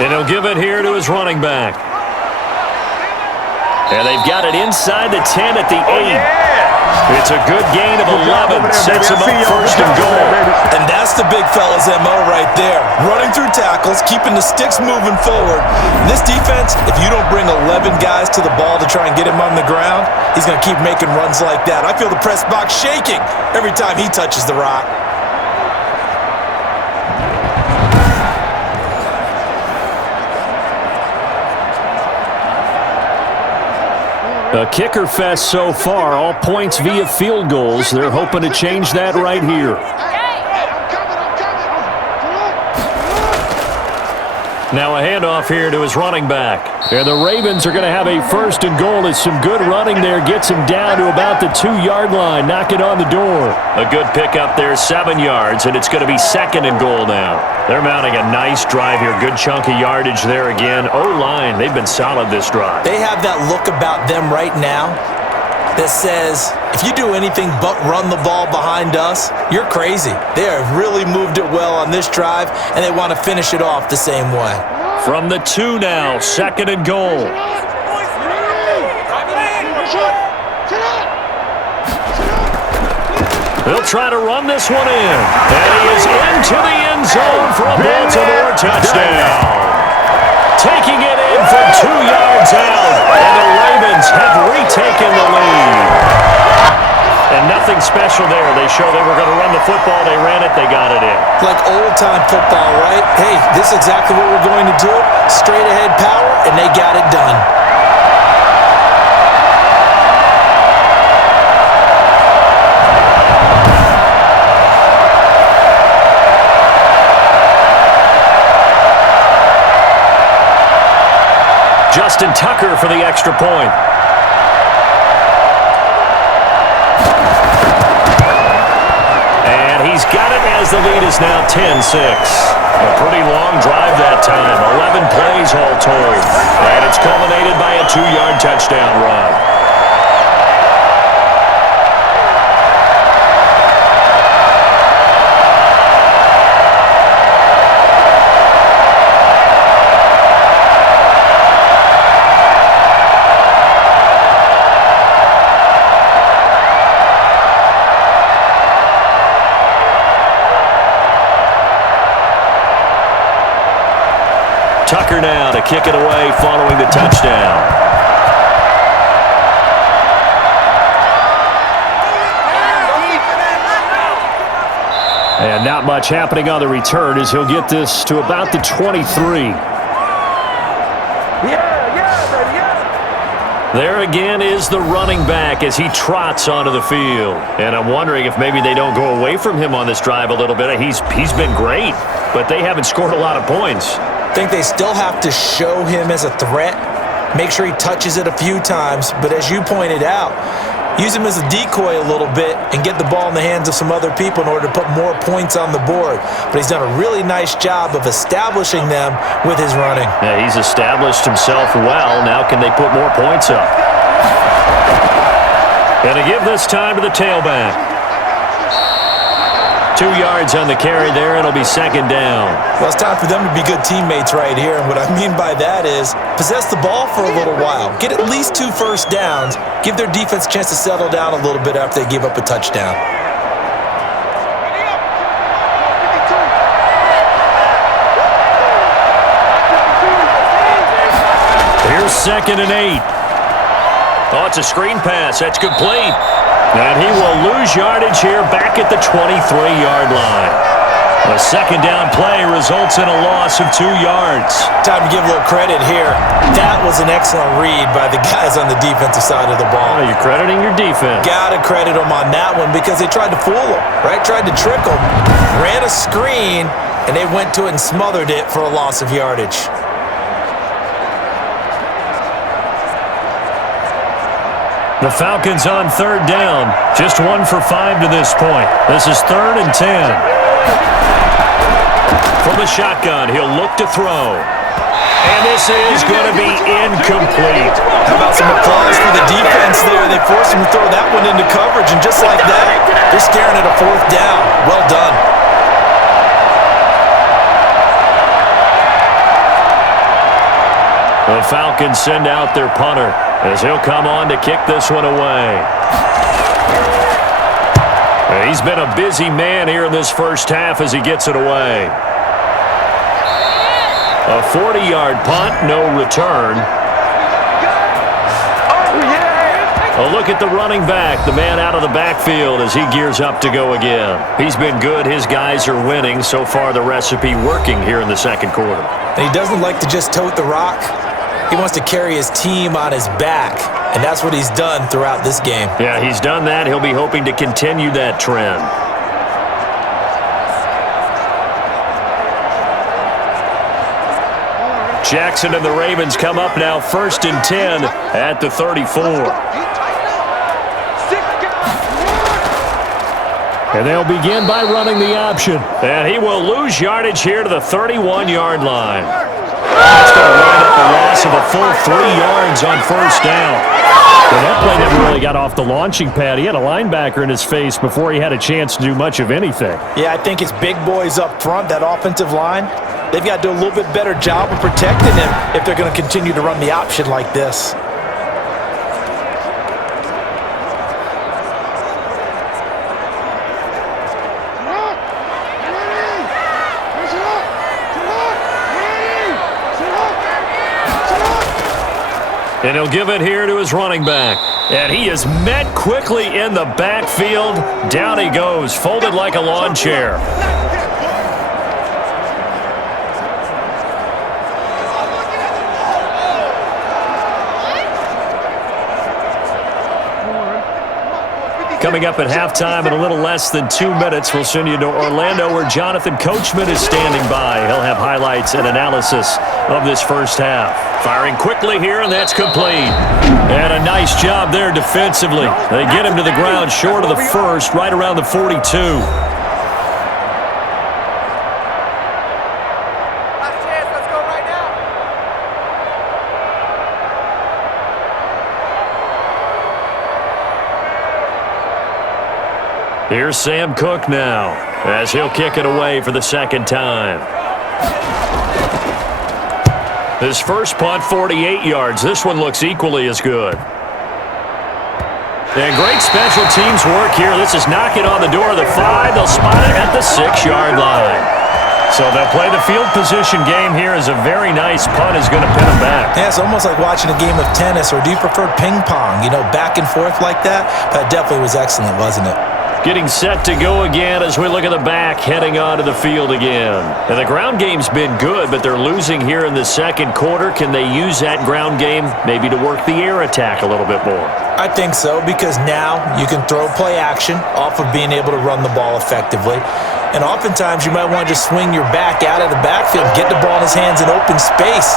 And he'll give it here to his running back. And they've got it inside the 10 at the 8. It's a good gain of 11. Sets him up 1st and goal. And that's the big fella's MO right there. Running through tackles, keeping the sticks moving forward. This defense, if you don't bring 11 guys to the ball to try and get him on the ground, he's going to keep making runs like that. I feel the press box shaking every time he touches the rock. A kicker fest so far, all points via field goals. They're hoping to change that right here. Now a handoff here to his running back. And the Ravens are going to have a first and goal as some good running there gets him down to about the 2-yard line, knocking on the door. A good pickup there, 7 yards, and it's going to be second and goal now. They're mounting a nice drive here. Good chunk of yardage there again. O-line, they've been solid this drive. They have that look about them right now that says, if you do anything but run the ball behind us, you're crazy. They have really moved it well on this drive, and they want to finish it off the same way. From the 2 now, second and goal. They'll try to run this one in. And he is into the end zone for a Baltimore touchdown. Taking it in from 2 yards out. And the Ravens have retaken the lead. And nothing special there. They show they were going to run the football. They ran it. They got it in. Like old-time football, right? Hey, this is exactly what we're going to do. Straight-ahead power, and they got it done. Justin Tucker for the extra point. And he's got it as the lead is now 10-6. A pretty long drive that time. 11 plays all told. And it's culminated by a 2-yard touchdown run. Tucker now to kick it away following the touchdown. And not much happening on the return as he'll get this to about the 23. There again is the running back as he trots onto the field. And I'm wondering if maybe they don't go away from him on this drive a little bit. He's been great, but they haven't scored a lot of points. I think they still have to show him as a threat, make sure he touches it a few times, but as you pointed out, use him as a decoy a little bit and get the ball in the hands of some other people in order to put more points on the board. But he's done a really nice job of establishing them with his running. Yeah, he's established himself well. Now can they put more points up? Gonna give this time to the tailback. 2 yards on the carry there. It'll be second down. Well, it's time for them to be good teammates right here. And what I mean by that is possess the ball for a little while. Get at least 2 first downs. Give their defense a chance to settle down a little bit after they give up a touchdown. Here's second and 8. Oh, it's a screen pass. That's complete. And he will lose yardage here back at the 23-yard line. A second down play results in a loss of 2 yards. Time to give a little credit here. That was an excellent read by the guys on the defensive side of the ball. Oh, you're crediting your defense. Got to credit them on that one because they tried to fool them, right? Tried to trick them. Ran a screen, and they went to it and smothered it for a loss of yardage. The Falcons on third down. Just 1 for 5 to this point. This is 3rd and 10. From the shotgun, he'll look to throw. And this is going to be incomplete. How about some applause for the defense there? They forced him to throw that one into coverage, and just like that, they're staring at a 4th down. Well done. The Falcons send out their punter as he'll come on to kick this one away. He's been a busy man here in this first half as he gets it away. A 40-yard punt, no return. A look at the running back, the man out of the backfield as he gears up to go again. He's been good. His guys are winning. So far, the recipe working here in the second quarter. And he doesn't like to just tote the rock. He wants to carry his team on his back. And that's what he's done throughout this game. Yeah, he's done that. He'll be hoping to continue that trend. Jackson and the Ravens come up now 1st and 10 at the 34. And they'll begin by running the option. And he will lose yardage here to the 31-yard line. That's going to wind up a loss of a full 3 yards on 1st down. Well, that play never really got off the launching pad. He had a linebacker in his face before he had a chance to do much of anything. Yeah, I think it's big boys up front, that offensive line. They've got to do a little bit better job of protecting him if they're going to continue to run the option like this. And he'll give it here to his running back. And he is met quickly in the backfield. Down he goes, folded like a lawn chair. Coming up at halftime in a little less than 2 minutes, we'll send you to Orlando where Jonathan Coachman is standing by. He'll have highlights and analysis of this first half. Firing quickly here, and that's complete. And a nice job there defensively. They get him to the ground short of the first, right around the 42. Here's Sam Cook now, as he'll kick it away for the second time. His first punt, 48 yards. This one looks equally as good. And great special teams work here. This is knocking on the door of the 5. They'll spot it at the 6-yard line. So they'll play the field position game here as a very nice punt is going to pin them back. Yeah, it's almost like watching a game of tennis, or do you prefer ping pong? You know, back and forth like that? That definitely was excellent, wasn't it? Getting set to go again as we look at the back, heading onto the field again. And the ground game's been good, but they're losing here in the second quarter. Can they use that ground game maybe to work the air attack a little bit more? I think so, because now you can throw play action off of being able to run the ball effectively. And oftentimes you might want to just swing your back out of the backfield, get the ball in his hands in open space,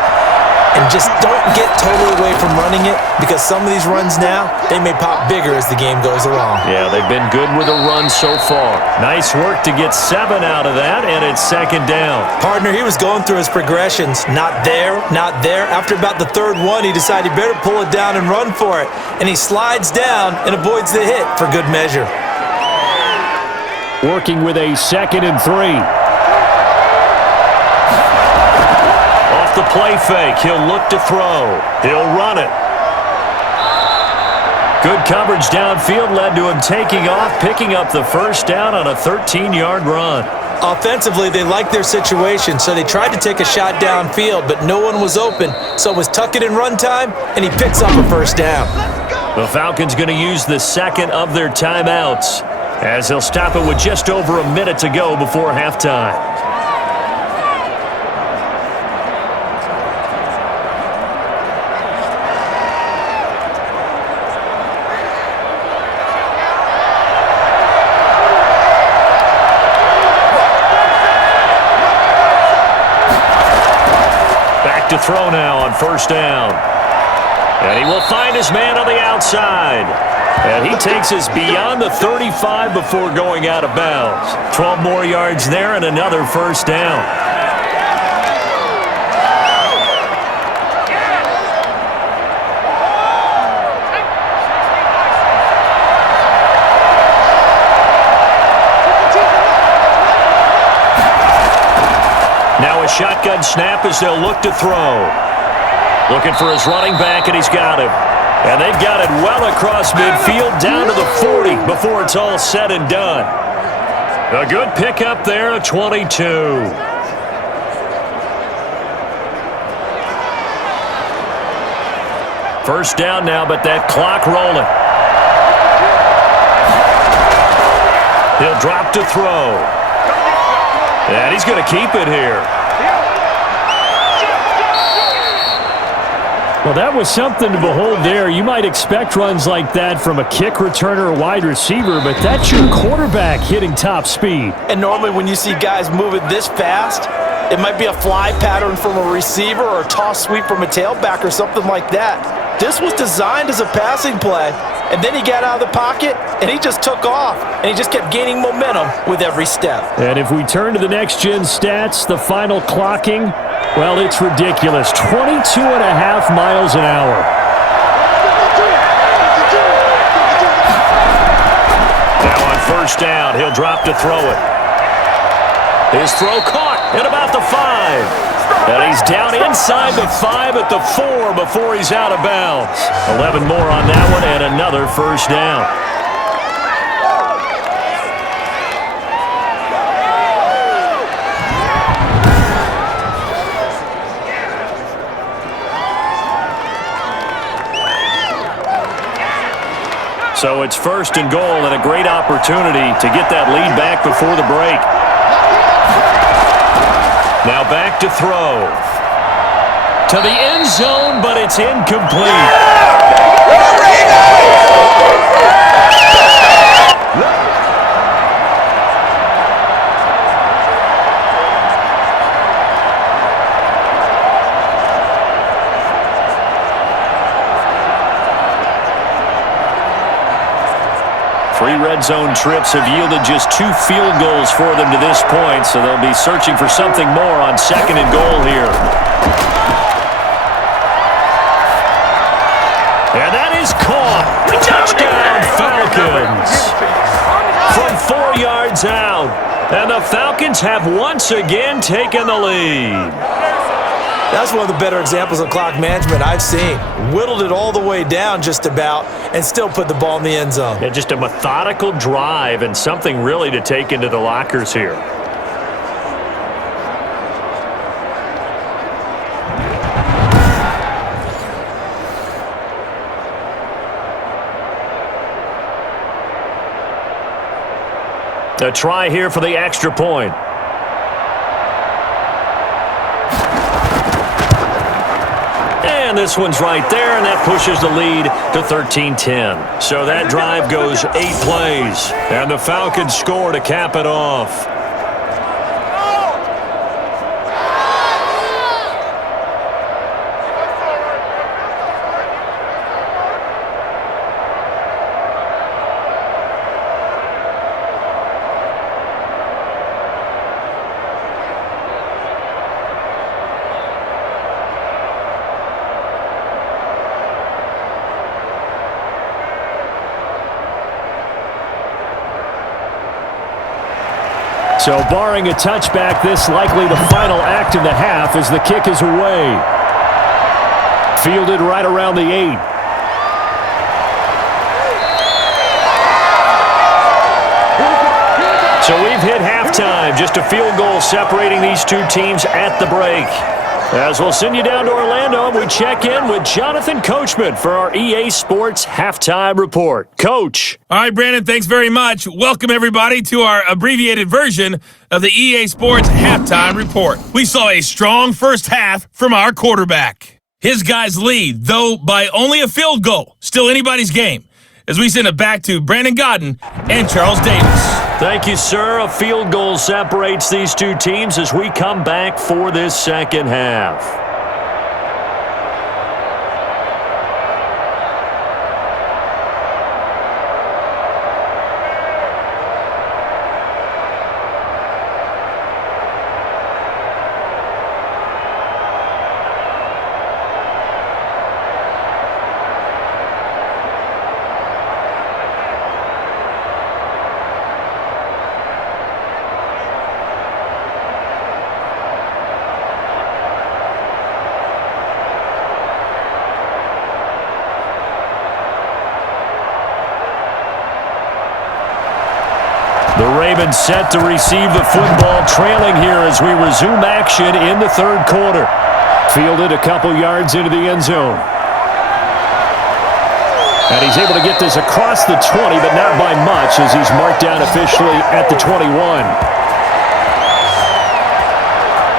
and just don't get totally away from running it, because some of these runs now, they may pop bigger as the game goes along. Yeah, they've been good with a run so far. Nice work to get 7 out of that, and it's second down. Partner, he was going through his progressions. Not there, not there. After about the third one, he decided he better pull it down and run for it. And he slides down and avoids the hit for good measure. Working with a 2nd and 3. The play fake. He'll look to throw. He'll run it. Good coverage downfield led to him taking off, picking up the first down on a 13-yard run. Offensively, they liked their situation, so they tried to take a shot downfield, but no one was open. So it was tuck it in run time, and he picks up a first down. The Falcons going to use the second of their timeouts, as they'll stop it with just over a minute to go before halftime. To throw now on first down. And he will find his man on the outside. And he takes us beyond the 35 before going out of bounds. 12 more yards there and another first down. Now a shotgun snap as they'll look to throw. Looking for his running back, and he's got him. And they've got it well across midfield down to the 40 before it's all said and done. A good pickup there of 22. First down now, but that clock rolling. He'll drop to throw. And he's going to keep it here. Well, that was something to behold there. You might expect runs like that from a kick returner or wide receiver, but that's your quarterback hitting top speed. And normally when you see guys moving this fast, it might be a fly pattern from a receiver or a toss sweep from a tailback or something like that. This was designed as a passing play, and then he got out of the pocket, and he just took off, and he just kept gaining momentum with every step. And if we turn to the next-gen stats, the final clocking, well, it's ridiculous. 22.5 miles an hour. Now on first down, he'll drop to throw it. His throw caught at about the 5. And he's down inside the 5 at the 4 before he's out of bounds. 11 more on that one and another first down. So it's first and goal and a great opportunity to get that lead back before the break. Now back to throw. To the end zone, but it's incomplete. Three red zone trips have yielded just 2 field goals for them to this point, so they'll be searching for something more on second and goal here. And that is caught. Touchdown, Falcons. From 4 yards out. And the Falcons have once again taken the lead. That's one of the better examples of clock management I've seen. Whittled it all the way down just about and still put the ball in the end zone. Yeah, just a methodical drive and something really to take into the lockers here. A try here for the extra point. And this one's right there, and that pushes the lead to 13-10. So that drive goes 8 plays, and the Falcons score to cap it off. So barring a touchback, this likely the final act of the half as the kick is away. Fielded right around the 8. So we've hit halftime. Just a field goal separating these two teams at the break. As we'll send you down to Orlando, we check in with Jonathan Coachman for our EA Sports Halftime Report. Coach. All right, Brandon, thanks very much. Welcome, everybody, to our abbreviated version of the EA Sports Halftime Report. We saw a strong first half from our quarterback. His guys lead, though by only a field goal. Still anybody's game. As we send it back to Brandon Godden and Charles Davis. Thank you, sir. A field goal separates these two teams as we come back for this second half. The Ravens set to receive the football, trailing here as we resume action in the third quarter. Fielded a couple yards into the end zone. And he's able to get this across the 20, but not by much as he's marked down officially at the 21.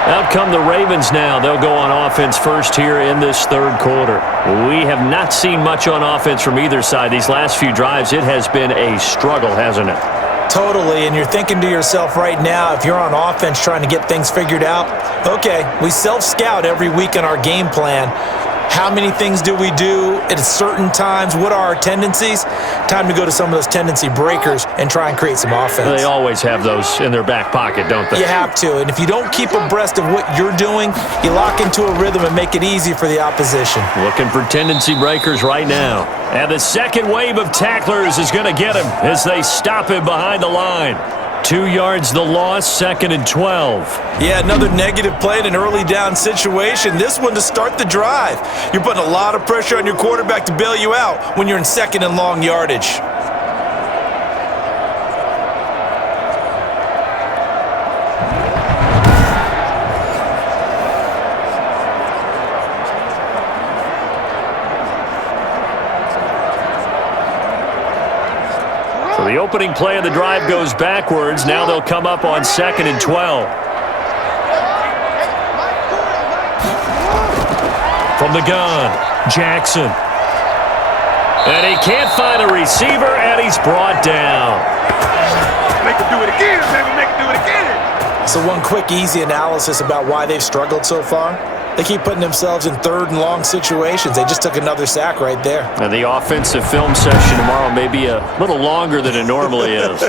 Out come the Ravens now. They'll go on offense first here in this third quarter. We have not seen much on offense from either side. These last few drives, it has been a struggle, hasn't it? Totally, and you're thinking to yourself right now, if you're on offense trying to get things figured out, okay, we self-scout every week in our game plan. How many things do we do at certain times? What are our tendencies? Time to go to some of those tendency breakers and try and create some offense. They always have those in their back pocket, don't they? You have to, and if you don't keep abreast of what you're doing, you lock into a rhythm and make it easy for the opposition. Looking for tendency breakers right now. And the second wave of tacklers is going to get him as they stop him behind the line. 2 yards the loss, 2nd and 12. Yeah, another negative play in an early down situation. This one to start the drive. You're putting a lot of pressure on your quarterback to bail you out when you're in 2nd and long yardage. The opening play of the drive goes backwards. Now they'll come up on 2nd and 12. From the gun, Jackson. And he can't find a receiver, and he's brought down. Make him do it again, baby. Make him do it again. So one quick, easy analysis about why they've struggled so far. They keep putting themselves in 3rd and long situations. They just took another sack right there. And the offensive film session tomorrow may be a little longer than it normally is.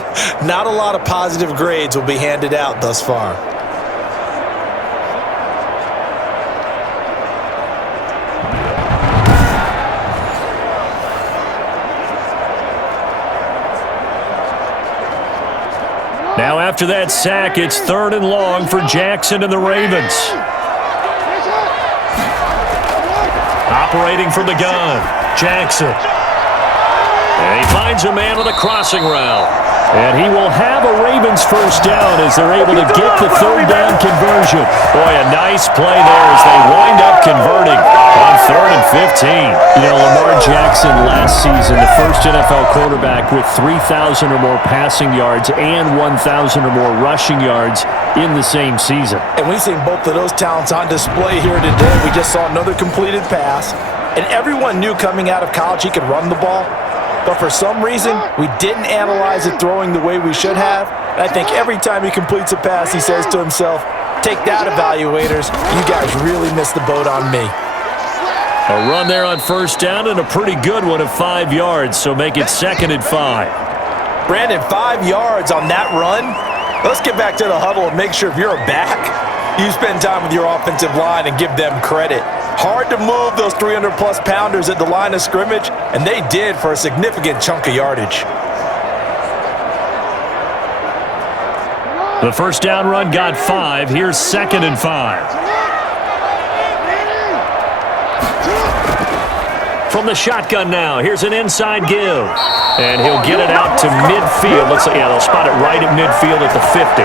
Not a lot of positive grades will be handed out thus far. Now after that sack, it's 3rd and long for Jackson and the Ravens. Operating from the gun, Jackson. And he finds a man on a crossing route. And he will have a Ravens first down as they're able to get the 3rd down conversion. Boy, a nice play there as they wind up converting on 3rd and 15. You know, Lamar Jackson last season, the first NFL quarterback with 3,000 or more passing yards and 1,000 or more rushing yards in the same season. And we've seen both of those talents on display here today. We just saw another completed pass. And everyone knew coming out of college he could run the ball. But for some reason, we didn't analyze it throwing the way we should have. And I think every time he completes a pass, he says to himself, take that, evaluators. You guys really missed the boat on me. A run there on first down and a pretty good one of 5 yards, so make it 2nd and 5. Brandon, 5 yards on that run. Let's get back to the huddle and make sure if you're a back, you spend time with your offensive line and give them credit. Hard to move those 300-plus pounders at the line of scrimmage, and they did for a significant chunk of yardage. The first down run got 5. Here's 2nd and 5. From the shotgun now, here's an inside give. And he'll get it out to midfield. Looks like, yeah, they'll spot it right at midfield at the 50.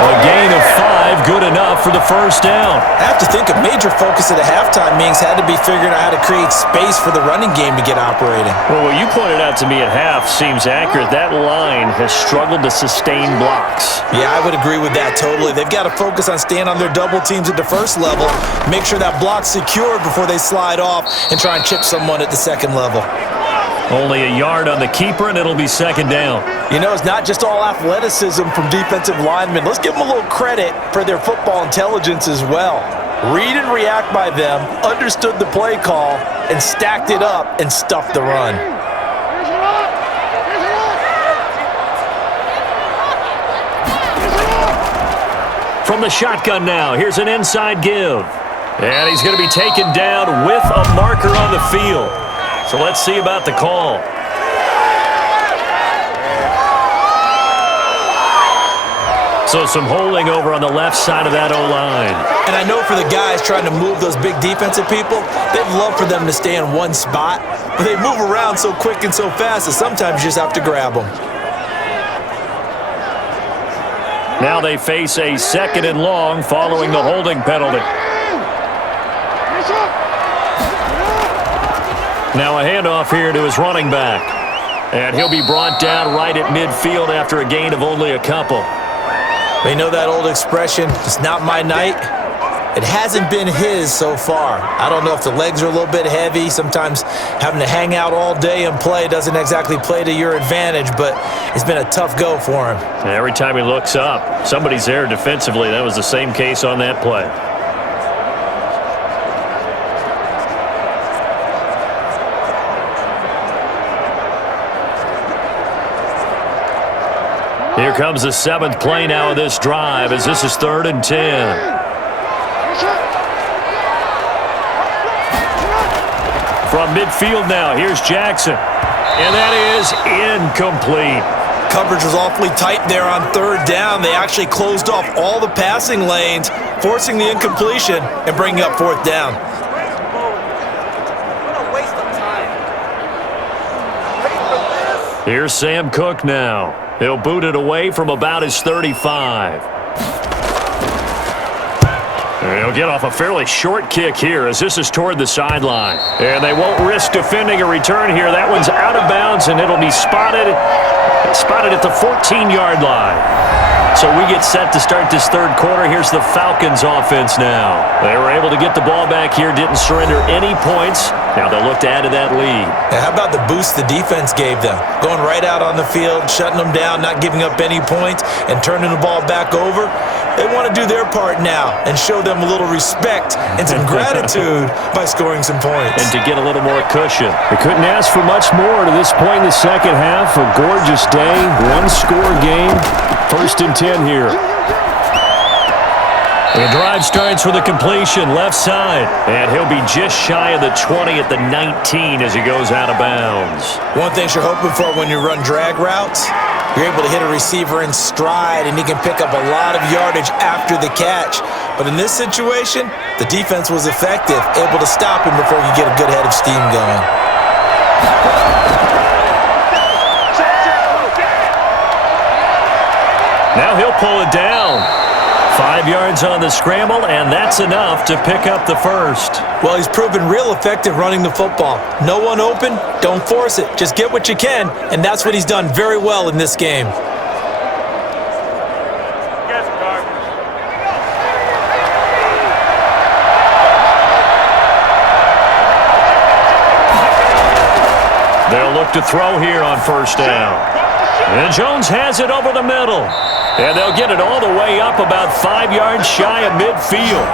A gain of 5, good enough for the first down. I have to think a major focus at the halftime meetings had to be figuring out how to create space for the running game to get operating. Well, what you pointed out to me at half seems accurate. That line has struggled to sustain blocks. Yeah, I would agree with that totally. They've got to focus on staying on their double teams at the first level, make sure that block's secured before they slide off and try and chip someone at the second level. Only a yard on the keeper, and it'll be 2nd down. You know, it's not just all athleticism from defensive linemen. Let's give them a little credit for their football intelligence as well. Read and react by them, understood the play call, and stacked it up and stuffed the run. From the shotgun now, here's an inside give. And he's going to be taken down with a marker on the field. So let's see about the call. So some holding over on the left side of that O-line. And I know for the guys trying to move those big defensive people, they'd love for them to stay in one spot, but they move around so quick and so fast that sometimes you just have to grab them. Now they face a 2nd and long following the holding penalty. Now a handoff here to his running back. And he'll be brought down right at midfield after a gain of only a couple. They know that old expression, it's not my night. It hasn't been his so far. I don't know if the legs are a little bit heavy. Sometimes having to hang out all day and play doesn't exactly play to your advantage, but it's been a tough go for him. Every time he looks up, somebody's there defensively. That was the same case on that play. Here comes the seventh play now of this drive as this is 3rd and 10. From midfield now, here's Jackson. And that is incomplete. Coverage was awfully tight there on 3rd down. They actually closed off all the passing lanes, forcing the incompletion and bringing up 4th down. Here's Sam Cook now. He'll boot it away from about his 35. He'll get off a fairly short kick here as this is toward the sideline. And they won't risk defending a return here. That one's out of bounds, and it'll be spotted at the 14-yard line. So we get set to start this 3rd quarter. Here's the Falcons offense now. They were able to get the ball back here, didn't surrender any points. Now they'll look to add to that lead. Now, how about the boost the defense gave them? Going right out on the field, shutting them down, not giving up any points, and turning the ball back over. They want to do their part now and show them a little respect and some gratitude by scoring some points. And to get a little more cushion. They couldn't ask for much more to this point in the second half. A gorgeous day, one-score game. 1st and 10 here. The drive starts with a completion left side. And he'll be just shy of the 20 at the 19 as he goes out of bounds. One thing you're hoping for when you run drag routes, you're able to hit a receiver in stride and he can pick up a lot of yardage after the catch. But in this situation, the defense was effective, able to stop him before he could get a good head of steam going. Now he'll pull it down. 5 yards on the scramble, and that's enough to pick up the first. Well, he's proven real effective running the football. No one open, don't force it. Just get what you can, and that's what he's done very well in this game. They'll look to throw here on 1st down. And Jones has it over the middle. And they'll get it all the way up about 5 yards shy of midfield.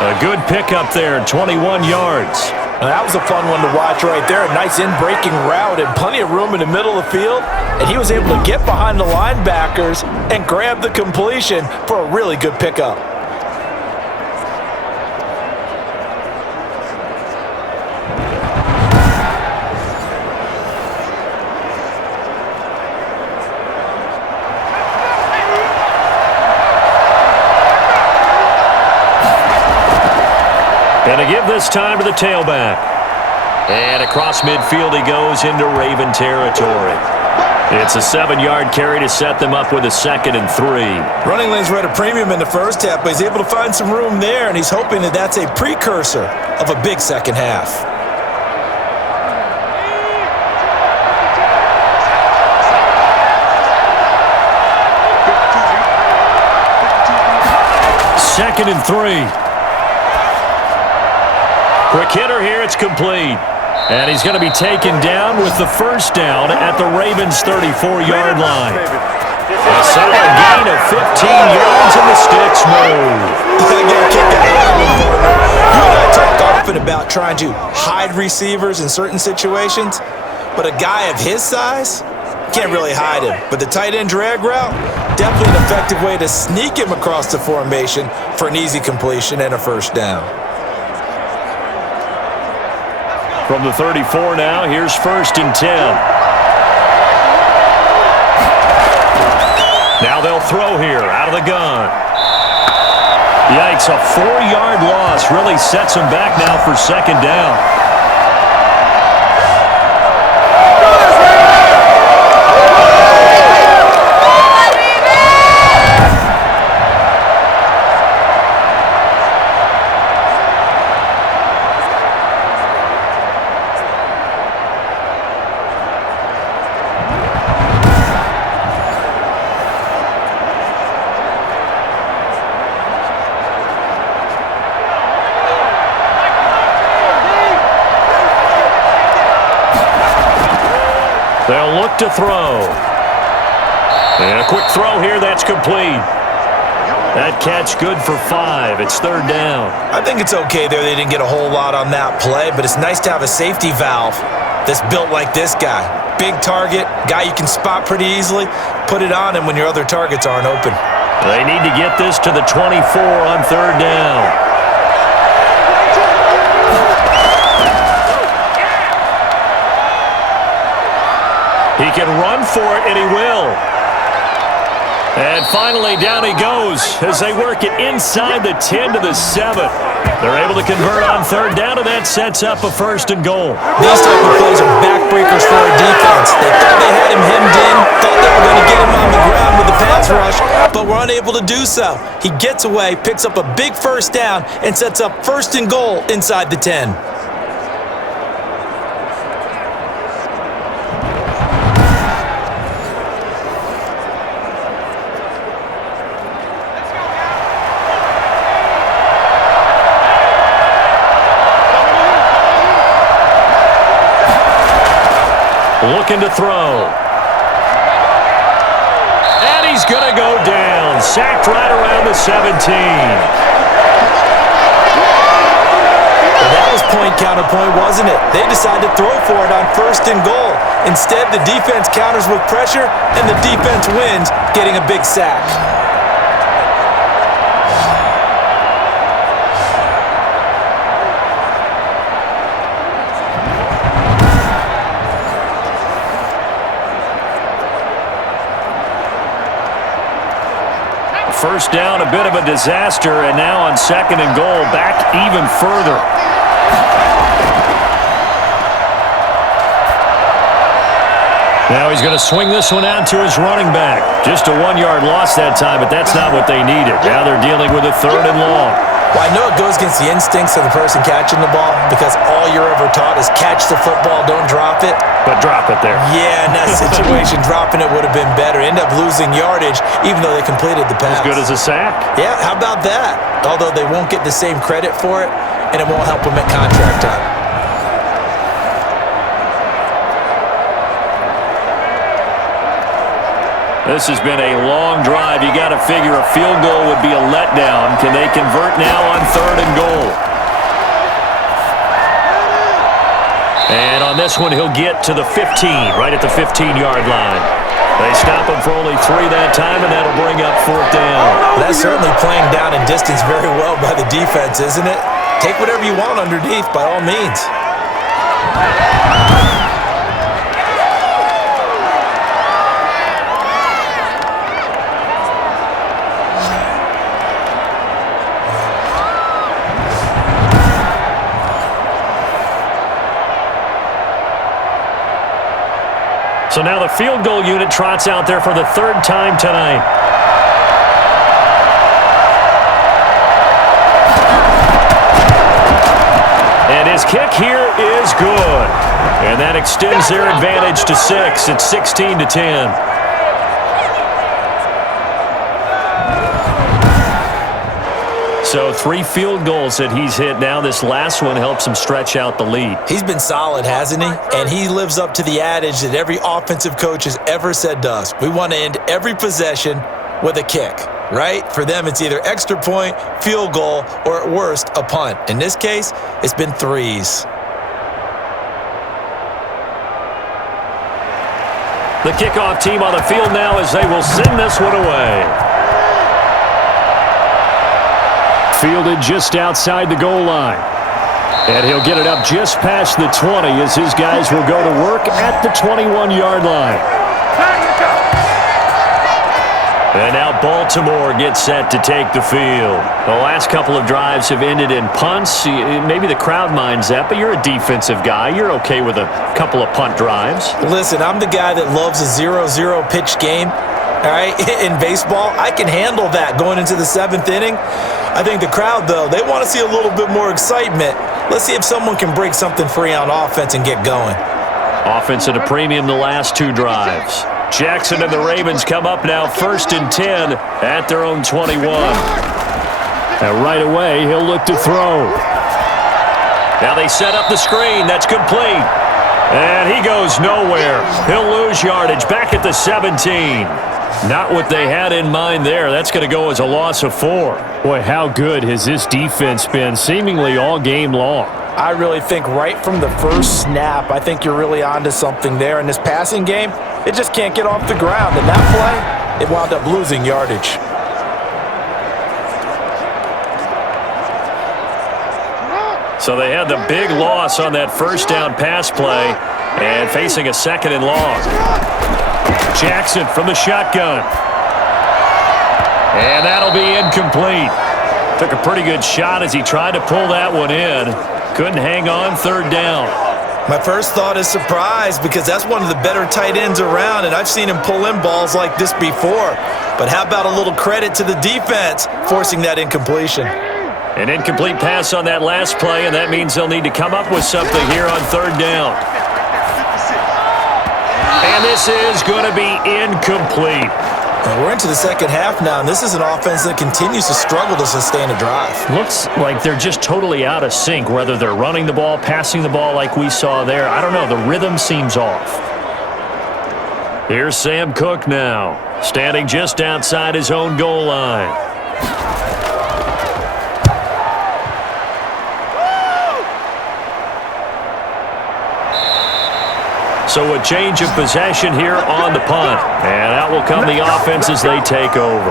A good pickup there, 21 yards. Now, that was a fun one to watch right there. A nice in-breaking route and plenty of room in the middle of the field. And he was able to get behind the linebackers and grab the completion for a really good pickup. And to give this time to the tailback. And across midfield he goes into Raven territory. It's a 7-yard carry to set them up with a 2nd and 3. Running lanes were at a premium in the first half, but he's able to find some room there, and he's hoping that that's a precursor of a big second half. Second and 3. Quick hitter here, it's complete. And he's going to be taken down with the 1st down at the Ravens' 34-yard line. A solid gain of 15 yards and the sticks move. You and I talk often about trying to hide receivers in certain situations, but a guy of his size can't really hide him. But the tight end drag route, definitely an effective way to sneak him across the formation for an easy completion and a 1st down. From the 34 now, here's 1st and 10. Now they'll throw here out of the gun. Yikes, a 4-yard loss really sets them back now for 2nd down. They'll look to throw. And a quick throw here, that's complete. That catch good for 5. It's third down. I think it's okay there. They didn't get a whole lot on that play, but it's nice to have a safety valve that's built like this guy. Big target, guy you can spot pretty easily. Put it on him when your other targets aren't open. They need to get this to the 24 on third down. He can run for it, and he will. And finally, down he goes as they work it inside the 10 to the 7. They're able to convert on third down, and that sets up a first and goal. These type of plays are backbreakers for our defense. They thought they had him hemmed in, thought they were going to get him on the ground with the pass rush, but were unable to do so. He gets away, picks up a big first down, and sets up first and goal inside the 10. Looking to throw. And he's going to go down. Sacked right around the 17. Well, that was point counterpoint, wasn't it? They decided to throw for it on first and goal. Instead, the defense counters with pressure, and the defense wins, getting a big sack. First down, a bit of a disaster, and now on second and goal, back even further. Now he's going to swing this one out to his running back. Just a 1-yard loss that time, but that's not what they needed. Now they're dealing with a third and long. Well, I know it goes against the instincts of the person catching the ball because all you're ever taught is catch the football, don't drop it. But drop it there. Yeah, in that situation, dropping it would have been better. End up losing yardage, even though they completed the pass. As good as a sack. Yeah, how about that? Although they won't get the same credit for it, and it won't help them at contract time. This has been a long drive. You got to figure a field goal would be a letdown. Can they convert now on third and goal? And on this one, he'll get to the 15, right at the 15-yard line. They stop him for only 3 that time, and that'll bring up fourth down. That's certainly playing down in distance very well by the defense, isn't it? Take whatever you want underneath, by all means. So now the field goal unit trots out there for the third time tonight. And his kick here is good. And that extends their advantage to 6. It's 16-10. So 3 field goals that he's hit now. This last one helps him stretch out the lead. He's been solid, hasn't he? And he lives up to the adage that every offensive coach has ever said to us. We want to end every possession with a kick, right? For them, it's either extra point, field goal, or at worst, a punt. In this case, it's been 3s. The kickoff team on the field now as they will send this one away. Fielded just outside the goal line. And he'll get it up just past the 20 as his guys will go to work at the 21-yard line. And now Baltimore gets set to take the field. The last couple of drives have ended in punts. Maybe the crowd minds that, but you're a defensive guy. You're okay with a couple of punt drives. Listen, I'm the guy that loves a 0-0 pitch game. All right, in baseball, I can handle that going into the 7th inning. I think the crowd, though, they want to see a little bit more excitement. Let's see if someone can break something free on offense and get going. Offense at a premium the last 2 drives. Jackson and the Ravens come up now 1st and 10 at their own 21. And right away, he'll look to throw. Now they set up the screen. That's complete. And he goes nowhere. He'll lose yardage back at the 17. Not what they had in mind there. That's going to go as a loss of 4. Boy, how good has this defense been seemingly all game long? I really think right from the first snap, I think you're really onto something there. In this passing game, it just can't get off the ground. And that play, it wound up losing yardage. So they had the big loss on that first down pass play and facing a 2nd and long. Jackson from the shotgun. And that'll be incomplete. Took a pretty good shot as he tried to pull that one in. Couldn't hang on 3rd down. My first thought is surprise because that's one of the better tight ends around, and I've seen him pull in balls like this before. But how about a little credit to the defense forcing that incompletion? An incomplete pass on that last play, and that means they'll need to come up with something here on 3rd down. And this is going to be incomplete. And we're into the second half now, and this is an offense that continues to struggle to sustain a drive. Looks like they're just totally out of sync, whether they're running the ball, passing the ball like we saw there. I don't know. The rhythm seems off. Here's Sam Cook now, standing just outside his own goal line. So a change of possession here on the punt. And out will come the offense as they take over.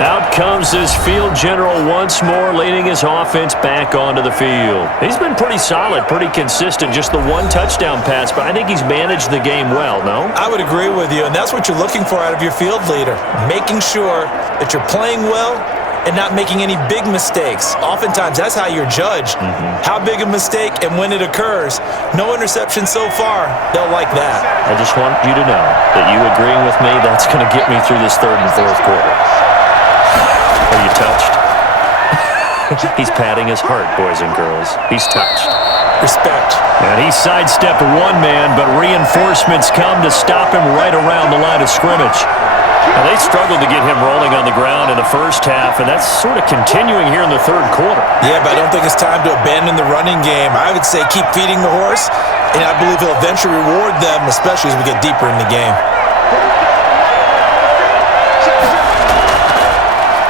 Out comes this field general once more, leading his offense back onto the field. He's been pretty solid, pretty consistent, just the one touchdown pass, but I think he's managed the game well, no? I would agree with you, and that's what you're looking for out of your field leader, making sure that you're playing well and not making any big mistakes. Oftentimes, that's how you're judged. How big a mistake and when it occurs. No interception so far. They'll like that. I just want you to know that you agreeing with me, that's going to get me through this 3rd and 4th quarter. Are you touched? He's patting his heart, boys and girls. He's touched. Respect. And he sidestepped one man, but reinforcements come to stop him right around the line of scrimmage. Now, they struggled to get him rolling on the ground in the first half, and that's sort of continuing here in the 3rd quarter. Yeah, but I don't think it's time to abandon the running game. I would say keep feeding the horse, and I believe he'll eventually reward them, especially as we get deeper in the game.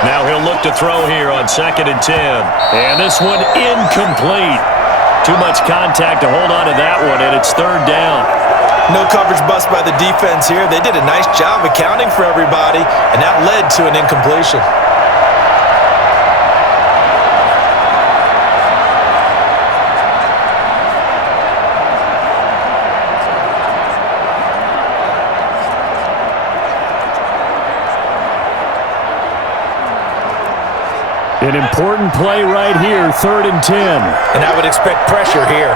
Now he'll look to throw here on 2nd and 10. And this one incomplete. Too much contact to hold on to that one, and it's 3rd down. No coverage bust by the defense here. They did a nice job accounting for everybody, and that led to an incompletion. An important play right here, 3rd and 10. And I would expect pressure here.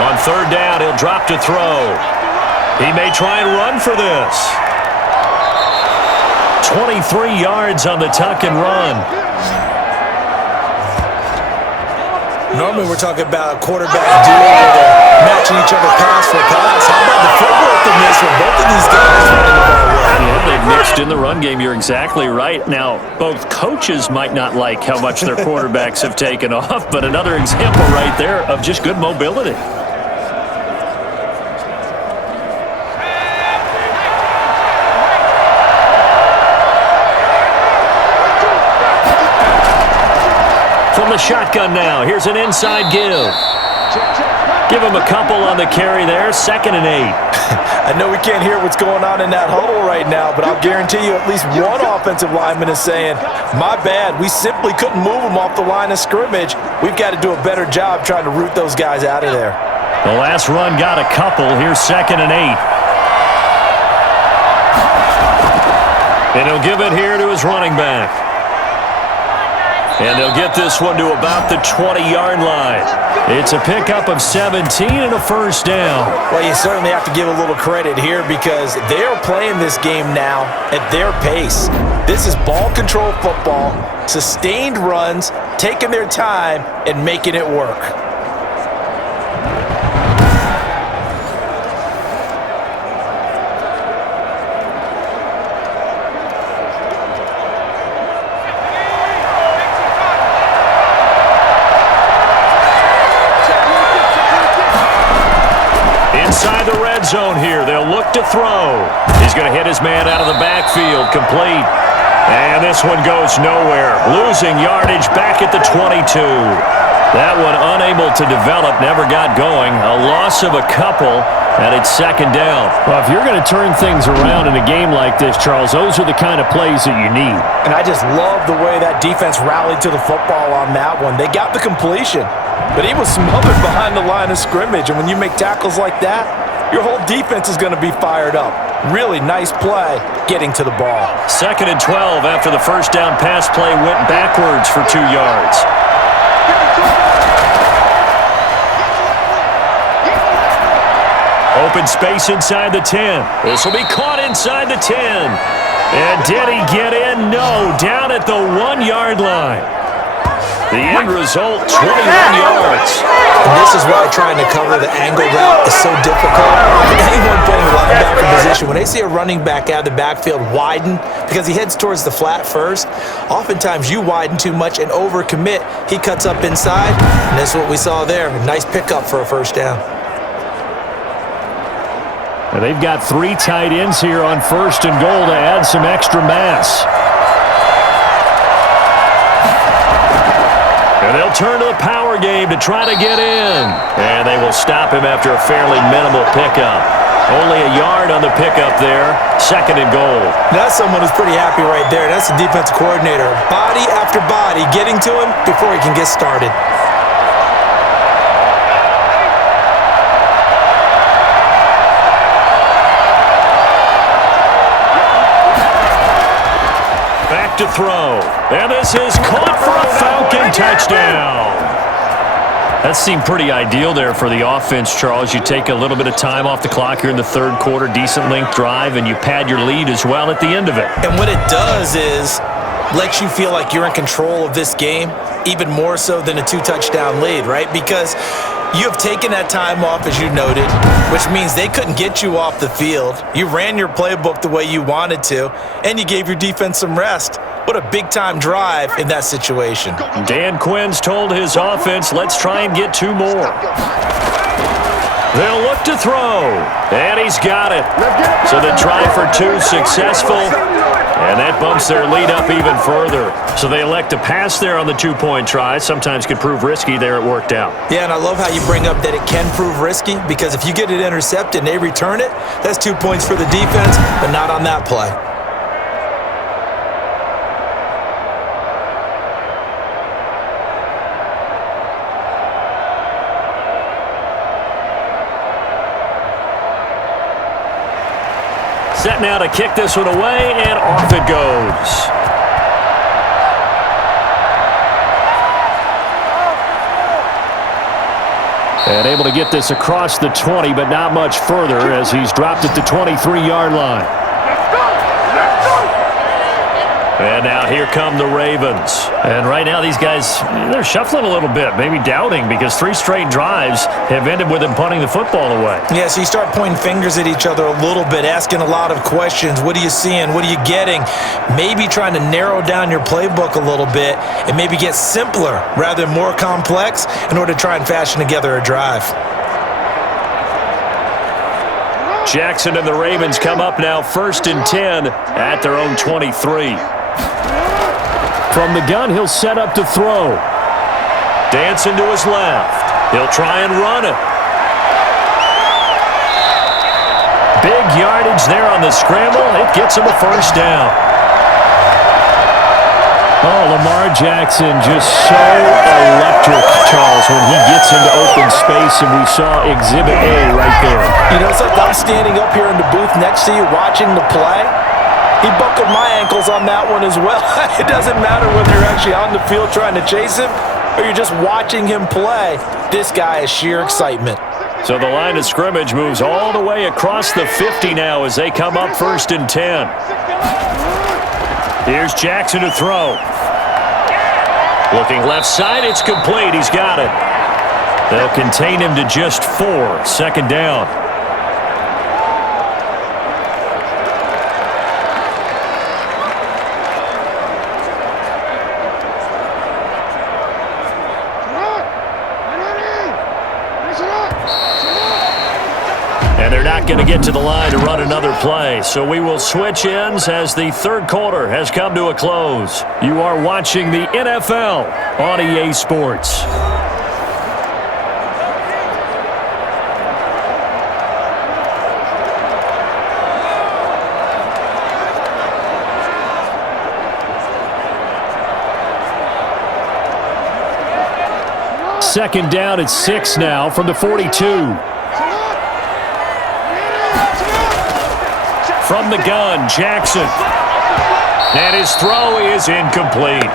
On 3rd down, he'll drop to throw. He may try and run for this. 23 yards on the tuck and run. Normally we're talking about a quarterback duo where they're matching each other pass for pass. How about the footwork in this with both of these guys running the ball well? Yeah, they've mixed in the run game. You're exactly right. Now, both coaches might not like how much their quarterbacks have taken off, but another example right there of just good mobility. From the shotgun now, here's an inside give. Give him a couple on the carry there, 2nd and 8. I know we can't hear what's going on in that huddle right now, but I'll guarantee you at least one offensive lineman is saying, my bad, we simply couldn't move them off the line of scrimmage. We've got to do a better job trying to root those guys out of there. The last run got a couple. Here's 2nd and 8. And he'll give it here to his running back. And they'll get this one to about the 20-yard line. It's a pickup of 17 and a 1st down. Well, you certainly have to give a little credit here because they are playing this game now at their pace. This is ball control football, sustained runs, taking their time, and making it work. inside the red zone here. They'll look to throw. He's going to hit his man out of the backfield. Complete. And this one goes nowhere. Losing yardage back at the 22. That one unable to develop, never got going. A loss of a couple, and it's second down. Well, if you're going to turn things around in a game like this, Charles, those are the kind of plays that you need. And I just love the way that defense rallied to the football on that one. They got the completion, but he was smothered behind the line of scrimmage. And when you make tackles like that, your whole defense is going to be fired up. Really nice play getting to the ball. 2nd and 12 after the first down pass play went backwards for 2 yards. Open space inside the 10. This will be caught inside the 10. And did he get in? No. Down at the 1-yard line. The end result, 21 yards. And this is why trying to cover the angle route is so difficult. Anyone playing linebacker position, when they see a running back out of the backfield widen, because he heads towards the flat first, oftentimes you widen too much and overcommit. He cuts up inside, and that's what we saw there. A nice pickup for a first down. And they've got 3 tight ends here on 1st and goal to add some extra mass. And they'll turn to the power game to try to get in. And they will stop him after a fairly minimal pickup. Only a yard on the pickup there. 2nd and goal. That's someone who's pretty happy right there. That's the defense coordinator. Body after body getting to him before he can get started. To throw. And this is caught for a Falcon touchdown. That seemed pretty ideal there for the offense, Charles. You take a little bit of time off the clock here in the 3rd quarter, decent length drive, and you pad your lead as well at the end of it. And what it does is lets you feel like you're in control of this game, even more so than a 2-touchdown lead, right? Because you have taken that time off, as you noted, which means they couldn't get you off the field. You ran your playbook the way you wanted to, and you gave your defense some rest. What a big-time drive in that situation. Dan Quinn's told his offense, let's try and get 2 more. They'll look to throw, and he's got it. So the try for 2 successful, and that bumps their lead up even further. So they elect to pass there on the 2-point try. Sometimes could prove risky. There it worked out. Yeah, and I love how you bring up that it can prove risky, because if you get it intercepted and they return it, that's 2 points for the defense, but not on that play. Set now to kick this one away, and off it goes. And able to get this across the 20, but not much further as he's dropped at the 23-yard line. And now here come the Ravens. And right now these guys, they're shuffling a little bit, maybe doubting, because 3 straight drives have ended with them punting the football away. Yeah, so you start pointing fingers at each other a little bit, asking a lot of questions. What are you seeing? What are you getting? Maybe trying to narrow down your playbook a little bit and maybe get simpler rather than more complex in order to try and fashion together a drive. Jackson and the Ravens come up now 1st and 10 at their own 23. From the gun, he'll set up to throw. Dancing to his left. He'll try and run it. Big yardage there on the scramble. It gets him a first down. Oh, Lamar Jackson just so electric, Charles, when he gets into open space, and we saw Exhibit A right there. You know something? I'm standing up here in the booth next to you watching the play. He buckled my ankles on that one as well. It doesn't matter whether you're actually on the field trying to chase him or you're just watching him play. This guy is sheer excitement. So the line of scrimmage moves all the way across the 50 now as they come up 1st and 10. Here's Jackson to throw. Looking left side, it's complete. He's got it. They'll contain him to just 4. 2nd down. And they're not going to get to the line to run another play. So we will switch ends as the third quarter has come to a close. You are watching the NFL on EA Sports. Second down at 6 now from the 42. From the gun, Jackson. And his throw is incomplete.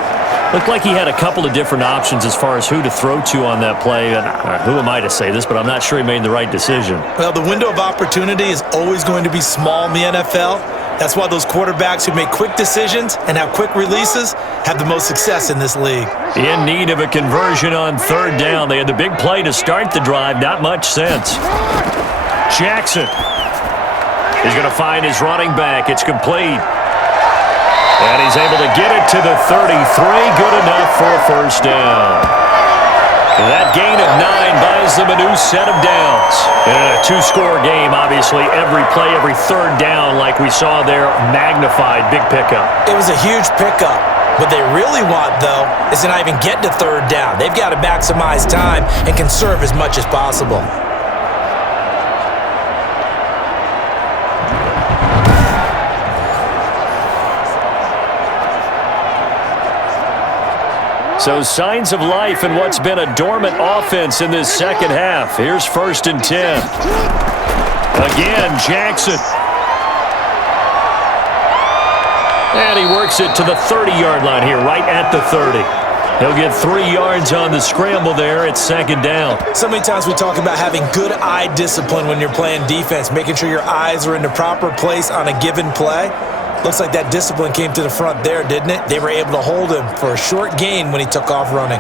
Looked like he had a couple of different options as far as who to throw to on that play. And who am I to say this, but I'm not sure he made the right decision. Well, the window of opportunity is always going to be small in the NFL. That's why those quarterbacks who make quick decisions and have quick releases have the most success in this league. In need of a conversion on third down. They had the big play to start the drive. Not much sense. Jackson is going to find his running back. It's complete. And he's able to get it to the 33. Good enough for a first down. That gain of 9 buys them a new set of downs. In a two-score game, obviously, every play, every third down, like we saw there, magnified. Big pickup. It was a huge pickup. What they really want, though, is to not even get to third down. They've got to maximize time and conserve as much as possible. So signs of life in what's been a dormant offense in this second half. Here's 1st and 10. Again, Jackson. And he works it to the 30-yard line here, right at the 30. He'll get 3 yards on the scramble there at second down. So many times we talk about having good eye discipline when you're playing defense, making sure your eyes are in the proper place on a given play. Looks like that discipline came to the front there, didn't it? They were able to hold him for a short gain when he took off running.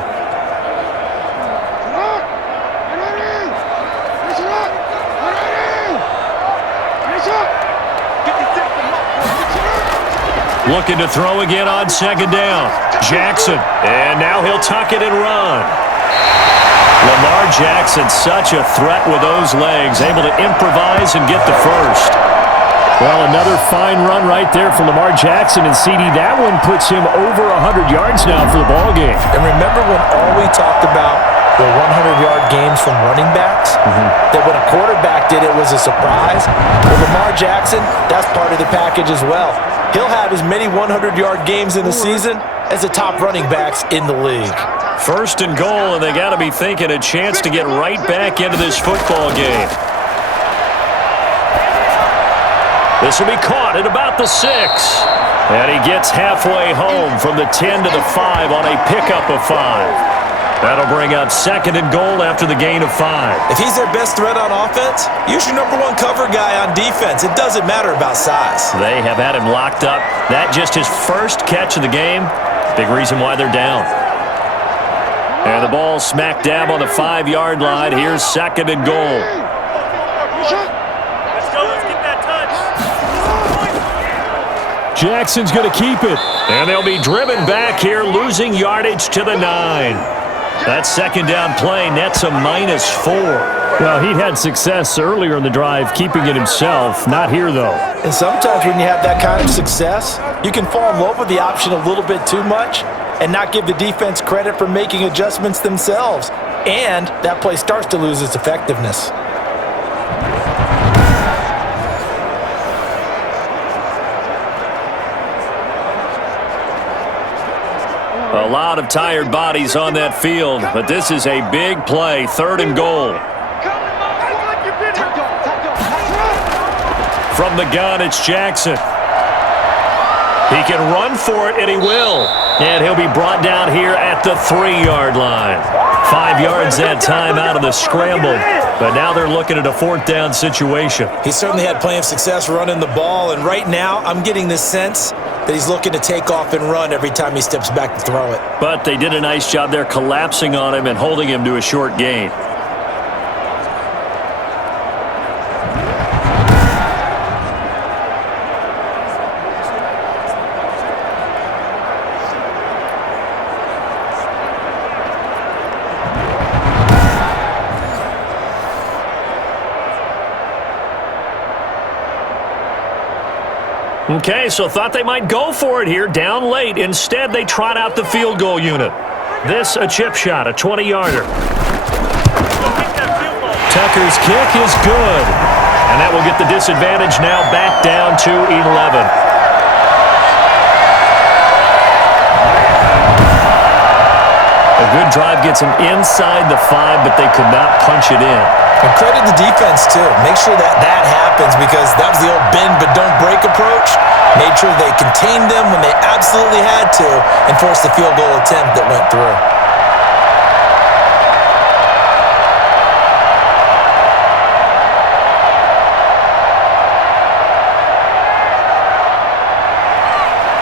Looking to throw again on second down. Jackson. And now he'll tuck it and run. Lamar Jackson, such a threat with those legs, able to improvise and get the first. Well, another fine run right there for Lamar Jackson, and CD, that one puts him over 100 yards now for the ballgame. And remember when all we talked about were 100-yard games from running backs? That when a quarterback did it was a surprise? Well, Lamar Jackson, that's part of the package as well. He'll have as many 100-yard games in the season as the top running backs in the league. 1st and goal, and they got to be thinking a chance to get right back into this football game. This will be caught at about the 6. And he gets halfway home from the 10 to the 5 on a pickup of 5. That'll bring up 2nd and goal after the gain of 5. If he's their best threat on offense, use your number 1 cover guy on defense. It doesn't matter about size. They have had him locked up. That just his first catch of the game. Big reason why they're down. And the ball smack dab on the 5-yard line. Here's 2nd and goal. Jackson's going to keep it. And they'll be driven back here, losing yardage to the 9. That second down play nets a -4. Well, he had success earlier in the drive keeping it himself. Not here, though. And sometimes when you have that kind of success, you can fall in love with the option a little bit too much and not give the defense credit for making adjustments themselves. And that play starts to lose its effectiveness. A lot of tired bodies on that field, but this is a big play, 3rd and goal. From the gun, it's Jackson. He can run for it, and he will. And he'll be brought down here at the 3-yard line. 5 yards that time out of the scramble. But now they're looking at a 4th down situation. He certainly had plenty of success running the ball, and right now I'm getting this sense that he's looking to take off and run every time he steps back to throw it. But they did a nice job there collapsing on him and holding him to a short gain. Okay, so thought they might go for it here, down late. Instead, they trot out the field goal unit. This, a chip shot, a 20-yarder. Tucker's kick is good. And that will get the disadvantage now back down to 11. A good drive gets them inside the 5, but they could not punch it in. And credit the defense, too. Make sure that happens because that was the old bend but don't break approach. Made sure they contained them when they absolutely had to and forced the field goal attempt that went through.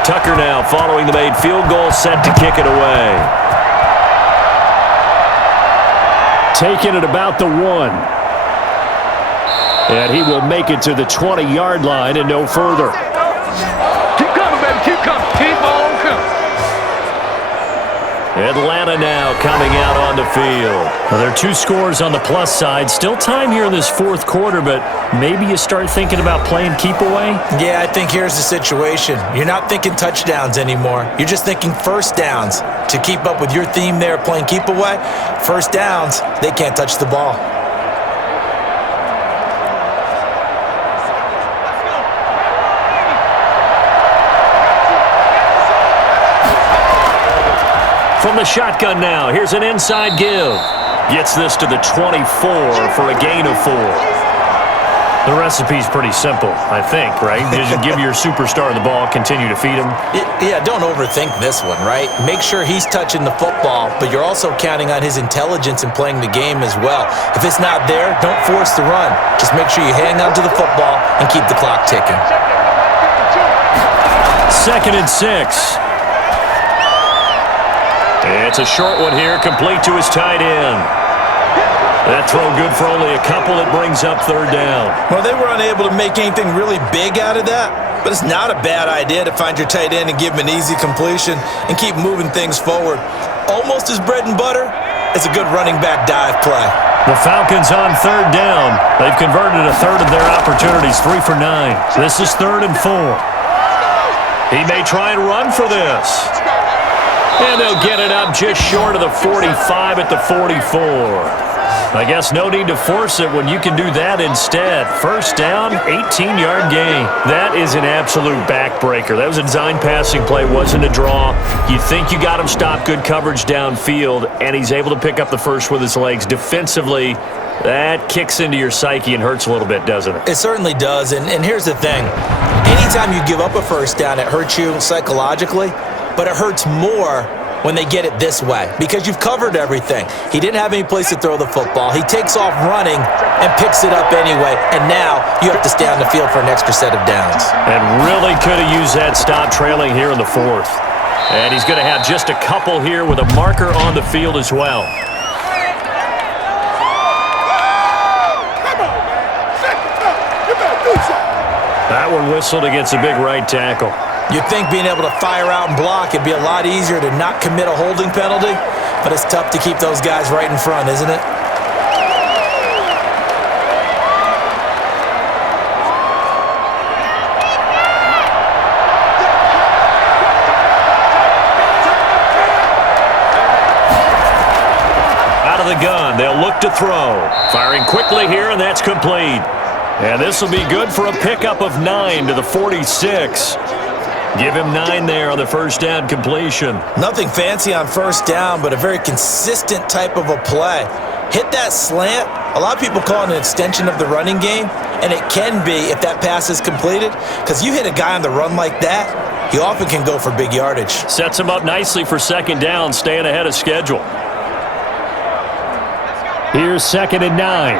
Tucker now following the made field goal, set to kick it away. Taking it about the 1. And he will make it to the 20-yard line and no further. Keep coming, baby. Keep coming. Keep on coming. Atlanta now coming out on the field. Well, there are 2 scores on the plus side. Still time here in this 4th quarter, but maybe you start thinking about playing keep away? Yeah, I think here's the situation. You're not thinking touchdowns anymore. You're just thinking first downs. To keep up with your theme there, playing keep away, first downs, they can't touch the ball. From the shotgun now, here's an inside give. Gets this to the 24 for a gain of 4. The recipe's pretty simple, I think, right? Just give your superstar the ball, continue to feed him. Yeah, don't overthink this one, right? Make sure he's touching the football, but you're also counting on his intelligence in playing the game as well. If it's not there, don't force the run. Just make sure you hang on to the football and keep the clock ticking. 2nd and 6. It's a short one here, complete to his tight end. That throw good for only a couple. It brings up 3rd down. Well, they were unable to make anything really big out of that, but it's not a bad idea to find your tight end and give him an easy completion and keep moving things forward. Almost his bread and butter is a good running back dive play. The Falcons on 3rd down. They've converted a 1/3 of their opportunities, 3 for 9. This is 3rd and 4. He may try and run for this. And they'll get it up just short of the 45 at the 44. I guess no need to force it when you can do that instead. First down, 18-yard gain. That is an absolute backbreaker. That was a design passing play, wasn't a draw. You think you got him stopped, good coverage downfield, and he's able to pick up the first with his legs. Defensively, that kicks into your psyche and hurts a little bit, doesn't it? It certainly does, and here's the thing. Anytime you give up a first down, it hurts you psychologically, but it hurts more when they get it this way because you've covered everything. He didn't have any place to throw the football. He takes off running and picks it up anyway, and now you have to stay on the field for an extra set of downs. And really could have used that stop trailing here in the 4th. And he's going to have just a couple here with a marker on the field as well. That one whistled against a big right tackle. You'd think being able to fire out and block, it'd be a lot easier to not commit a holding penalty, but it's tough to keep those guys right in front, isn't it? Out of the gun, they'll look to throw. Firing quickly here, and that's complete. And this will be good for a pickup of 9 to the 46. Give him 9 there on the first down completion. Nothing fancy on first down, but a very consistent type of a play. Hit that slant. A lot of people call it an extension of the running game, and it can be if that pass is completed, because you hit a guy on the run like that, he often can go for big yardage. Sets him up nicely for 2nd down, staying ahead of schedule. Here's 2nd and 9.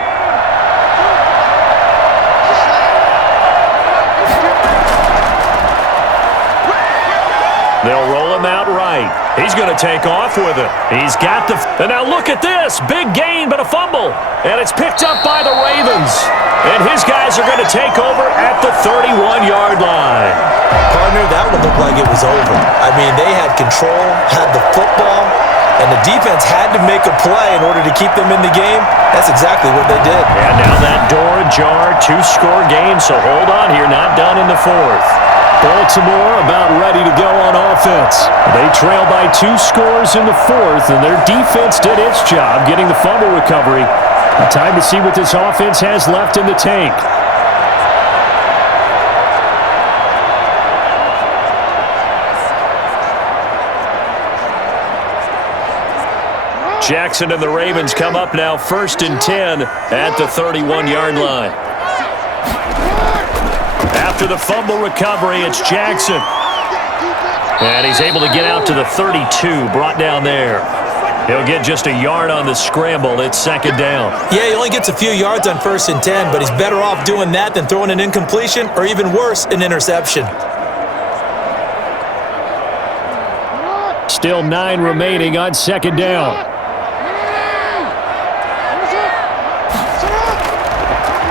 They'll roll him out right. He's going to take off with it. He's got the... And now look at this. Big gain, but a fumble. And it's picked up by the Ravens. And his guys are going to take over at the 31-yard line. Partner, that one looked like it was over. I mean, they had control, had the football, and the defense had to make a play in order to keep them in the game. That's exactly what they did. And now that door ajar, 2-score game, so hold on here, not done in the 4th. Baltimore about ready to go on offense. They trail by 2 scores in the 4th, and their defense did its job getting the fumble recovery. Time to see what this offense has left in the tank. Jackson and the Ravens come up now 1st and 10 at the 31-yard line. After the fumble recovery, it's Jackson. And he's able to get out to the 32, brought down there. He'll get just a yard on the scramble. It's 2nd down. Yeah, he only gets a few yards on 1st and 10, but he's better off doing that than throwing an incompletion or even worse, an interception. Still 9 remaining on 2nd down.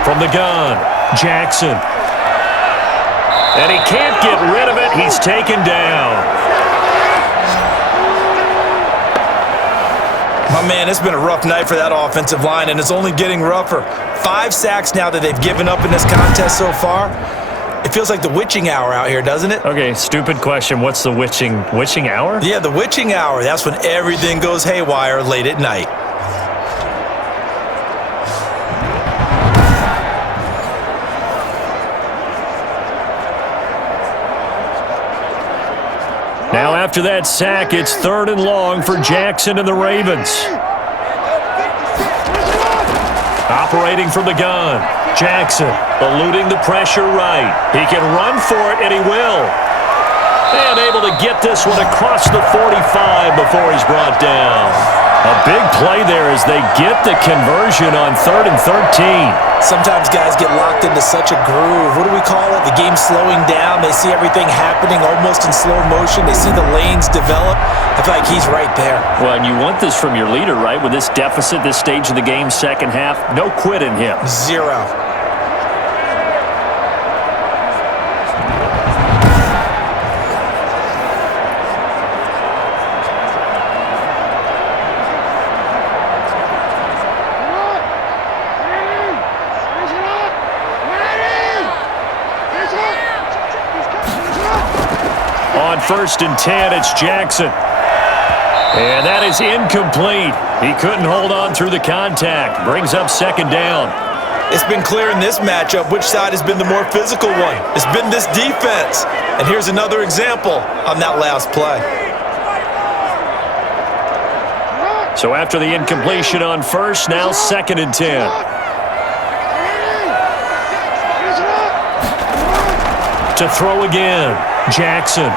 From the gun, Jackson. And he can't get rid of it. He's taken down. My man, it's been a rough night for that offensive line, and it's only getting rougher. 5 sacks now that they've given up in this contest so far. It feels like the witching hour out here, doesn't it? Okay, stupid question. What's the witching hour? Yeah, the witching hour. That's when everything goes haywire late at night. Now after that sack, it's 3rd and long for Jackson and the Ravens. Operating from the gun, Jackson eluding the pressure right. He can run for it, and he will. And able to get this one across the 45 before he's brought down. A big play there as they get the conversion on 3rd and 13. Sometimes guys get locked into such a groove. What do we call it? The game's slowing down. They see everything happening almost in slow motion. They see the lanes develop. I feel like he's right there. Well, and you want this from your leader, right? With this deficit, this stage of the game, 2nd half, no quit in him. 0. On 1st and 10, it's Jackson. And that is incomplete. He couldn't hold on through the contact. Brings up 2nd down. It's been clear in this matchup which side has been the more physical one. It's been this defense. And here's another example on that last play. So after the incompletion on 1st, now 2nd and 10. To throw again, Jackson.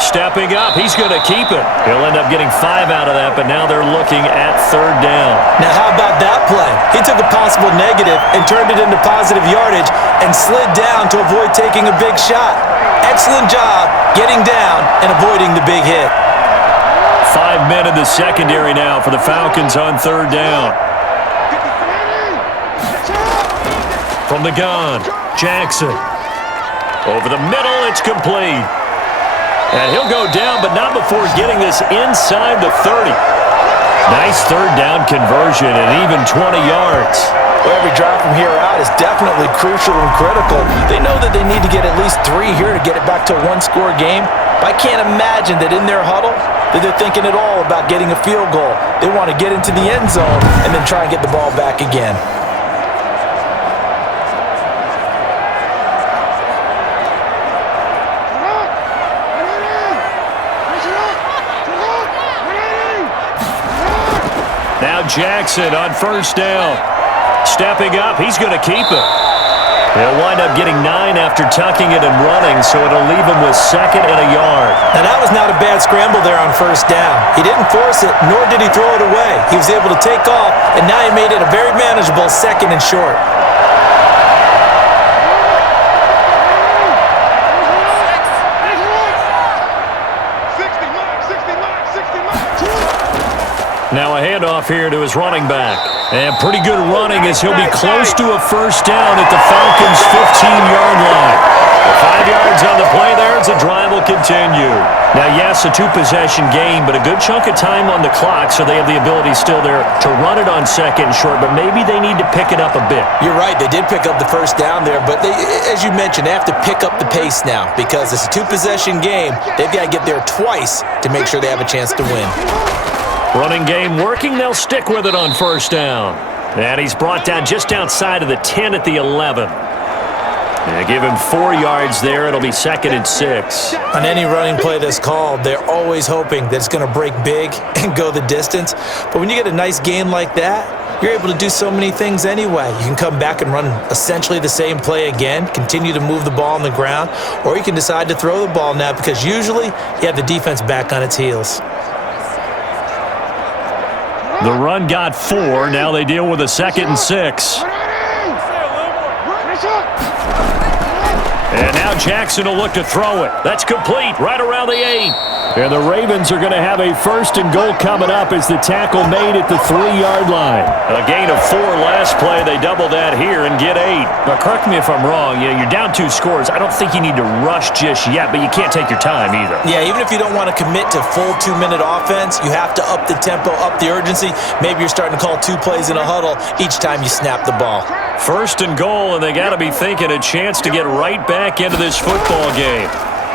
Stepping up, he's going to keep it. He'll end up getting 5 out of that, but now they're looking at 3rd down. Now how about that play? He took a possible negative and turned it into positive yardage and slid down to avoid taking a big shot. Excellent job getting down and avoiding the big hit. 5 men in the secondary now for the Falcons on 3rd down. From the gun, Jackson. Over the middle, it's complete. And he'll go down, but not before getting this inside the 30. Nice 3rd down conversion and even 20 yards. Well, every drive from here out is definitely crucial and critical. They know that they need to get at least 3 here to get it back to a 1-score game. But I can't imagine that in their huddle that they're thinking at all about getting a field goal. They want to get into the end zone and then try and get the ball back again. Now Jackson on 1st down. Stepping up, he's going to keep it. He'll wind up getting 9 after tucking it and running, so it'll leave him with 2nd and a yard. Now that was not a bad scramble there on 1st down. He didn't force it, nor did he throw it away. He was able to take off, and now he made it a very manageable 2nd and short. Now a handoff here to his running back. And pretty good running as he'll be close to a 1st down at the Falcons' 15-yard line. 5 yards on the play there as the drive will continue. Now, yes, a two-possession game, but a good chunk of time on the clock, so they have the ability still there to run it on second and short, but maybe they need to pick it up a bit. You're right. They did pick up the first down there, but they, as you mentioned, they have to pick up the pace now because it's a two-possession game. They've got to get there twice to make sure they have a chance to win. Running game working. They'll stick with it on first down. And he's brought down just outside of the 10 at the 11. They give him 4 yards there. It'll be 2nd and 6. On any running play that's called, they're always hoping that it's going to break big and go the distance. But when you get a nice gain like that, you're able to do so many things anyway. You can come back and run essentially the same play again, continue to move the ball on the ground, or you can decide to throw the ball now because usually you have the defense back on its heels. The run got 4. Now they deal with a 2nd and 6. And now Jackson will look to throw it. That's complete right around the 8. And the Ravens are going to have a 1st and goal coming up as the tackle made at the 3-yard line. A gain of 4 last play. They double that here and get 8. Now, correct me if I'm wrong. You're down 2 scores. I don't think you need to rush just yet, but you can't take your time either. Yeah, even if you don't want to commit to full 2-minute offense, you have to up the tempo, up the urgency. Maybe you're starting to call 2 plays in a huddle each time you snap the ball. 1st and goal, and they got to be thinking a chance to get right back into this football game.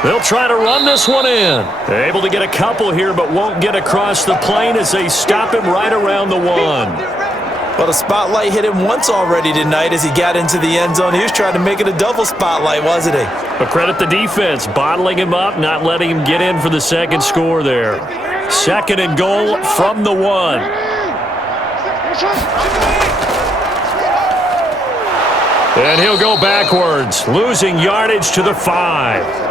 They'll try to run this one in. They're able to get a couple here, but won't get across the plane as they stop him right around the 1. Well, the spotlight hit him once already tonight as he got into the end zone. He was trying to make it a double spotlight, wasn't he? But credit the defense, bottling him up, not letting him get in for the 2nd score there. 2nd and goal from the 1. And he'll go backwards, losing yardage to the 5.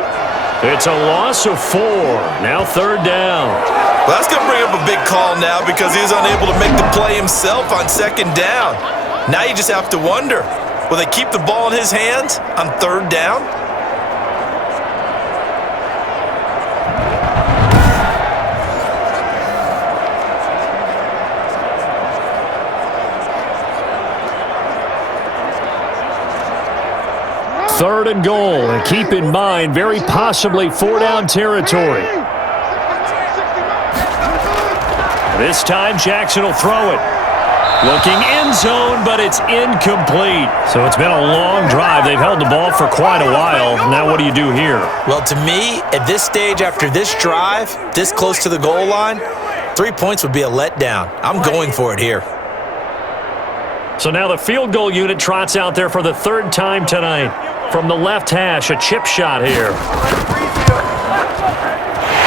It's a loss of 4. Now 3rd down. Well, that's going to bring up a big call now because he was unable to make the play himself on 2nd down. Now you just have to wonder, will they keep the ball in his hands on 3rd down? Third and goal, and keep in mind, very possibly 4-down territory. This time, Jackson will throw it. Looking end zone, but it's incomplete. So it's been a long drive. They've held the ball for quite a while. Now what do you do here? Well, to me, at this stage, after this drive, this close to the goal line, 3 points would be a letdown. I'm going for it here. So now the field goal unit trots out there for the 3rd time tonight. From the left hash, a chip shot here.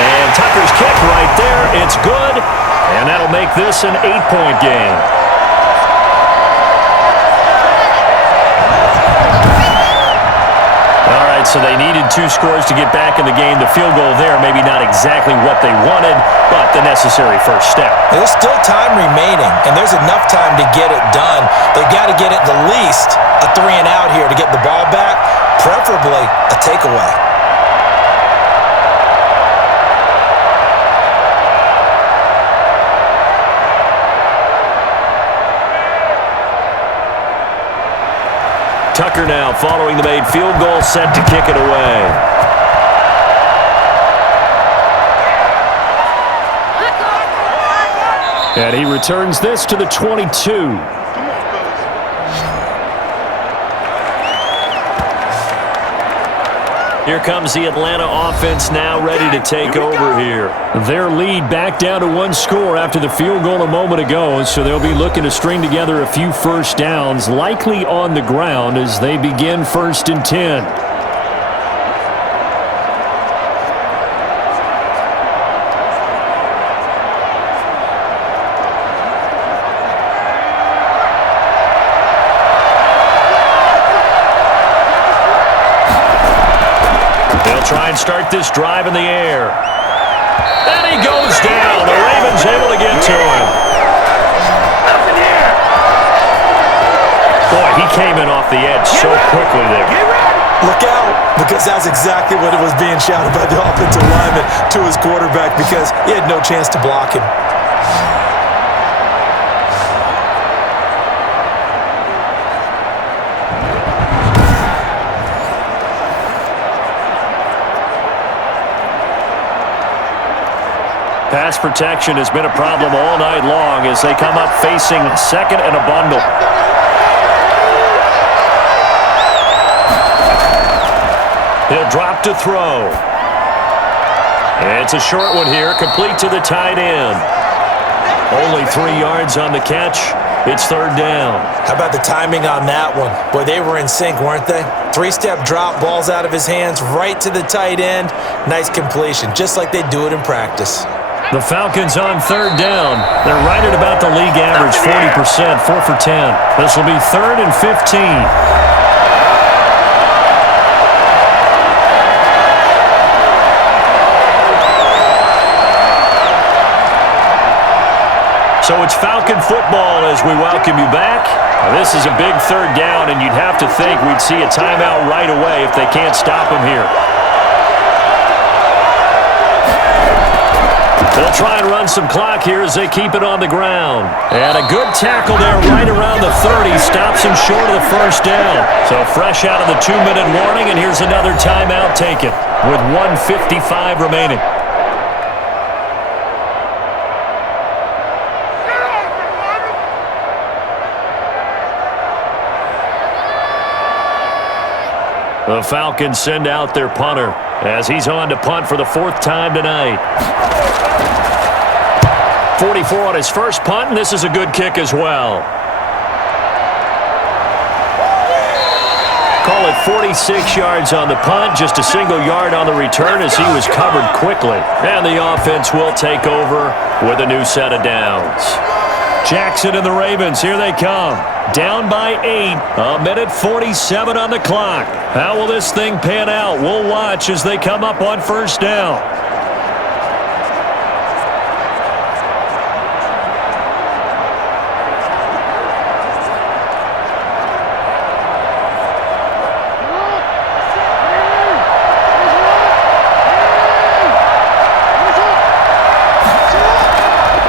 And Tucker's kick right there. It's good. And that'll make this an 8-point game. All right, so they needed 2 scores to get back in the game. The field goal there, maybe not exactly what they wanted, but the necessary first step. There's still time remaining, and there's enough time to get it done. They've got to get at the least a 3-and-out here to get the ball back, preferably a takeaway. Tucker now following the made field goal, set to kick it away. And he returns this to the 22. Here comes the Atlanta offense now ready to take over here. Their lead back down to 1 score after the field goal a moment ago, so they'll be looking to string together a few first downs, likely on the ground as they begin 1st and 10. Try and start this drive in the air. And he goes down. The Ravens able to get to him. Boy, he came in off the edge so quickly there. Look out, because that's exactly what it was being shouted by the offensive lineman to his quarterback because he had no chance to block him. pass protection has been a problem all night long as they come up facing second and a bundle. He'll drop to throw. It's a short one here, complete to the tight end. Only 3 yards on the catch. It's third down. How about the timing on that one? Boy, they were in sync, weren't they? 3-step drop, balls out of his hands, right to the tight end. Nice completion, just like they do it in practice. The Falcons on third down. They're right at about the league average, 40%, 4 for 10. This will be 3rd and 15. So it's Falcon football as we welcome you back. This is a big third down, and you'd have to think we'd see a timeout right away if they can't stop him here. They'll try and run some clock here as they keep it on the ground. And a good tackle there right around the 30 stops him short of the first down. So fresh out of the 2-minute warning, and here's another timeout taken with 1:55 remaining. The Falcons send out their punter as he's on to punt for the 4th time tonight. 44 on his first punt, and this is a good kick as well. Call it 46 yards on the punt, just a single yard on the return as he was covered quickly. And the offense will take over with a new set of downs. Jackson and the Ravens, here they come. Down by 8, 1:47 on the clock. How will this thing pan out? We'll watch as they come up on first down.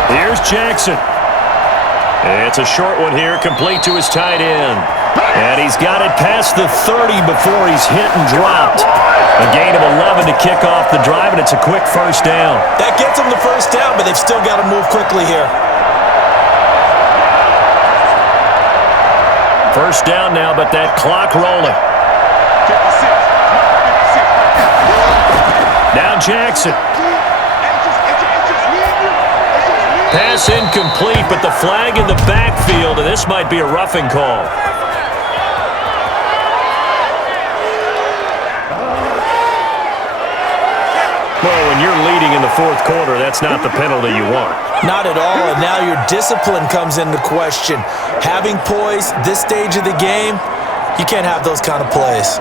Here's Jackson. It's a short one here, complete to his tight end. And he's got it past the 30 before he's hit and dropped. A gain of 11 to kick off the drive, and it's a quick first down. That gets them the first down, but they've still got to move quickly here. First down now, but that clock rolling. Now Jackson. Pass incomplete, but the flag in the backfield, and this might be a roughing call. Well, when you're leading in the 4th quarter, that's not the penalty you want. Not at all, and now your discipline comes into question. Having poise this stage of the game, you can't have those kind of plays.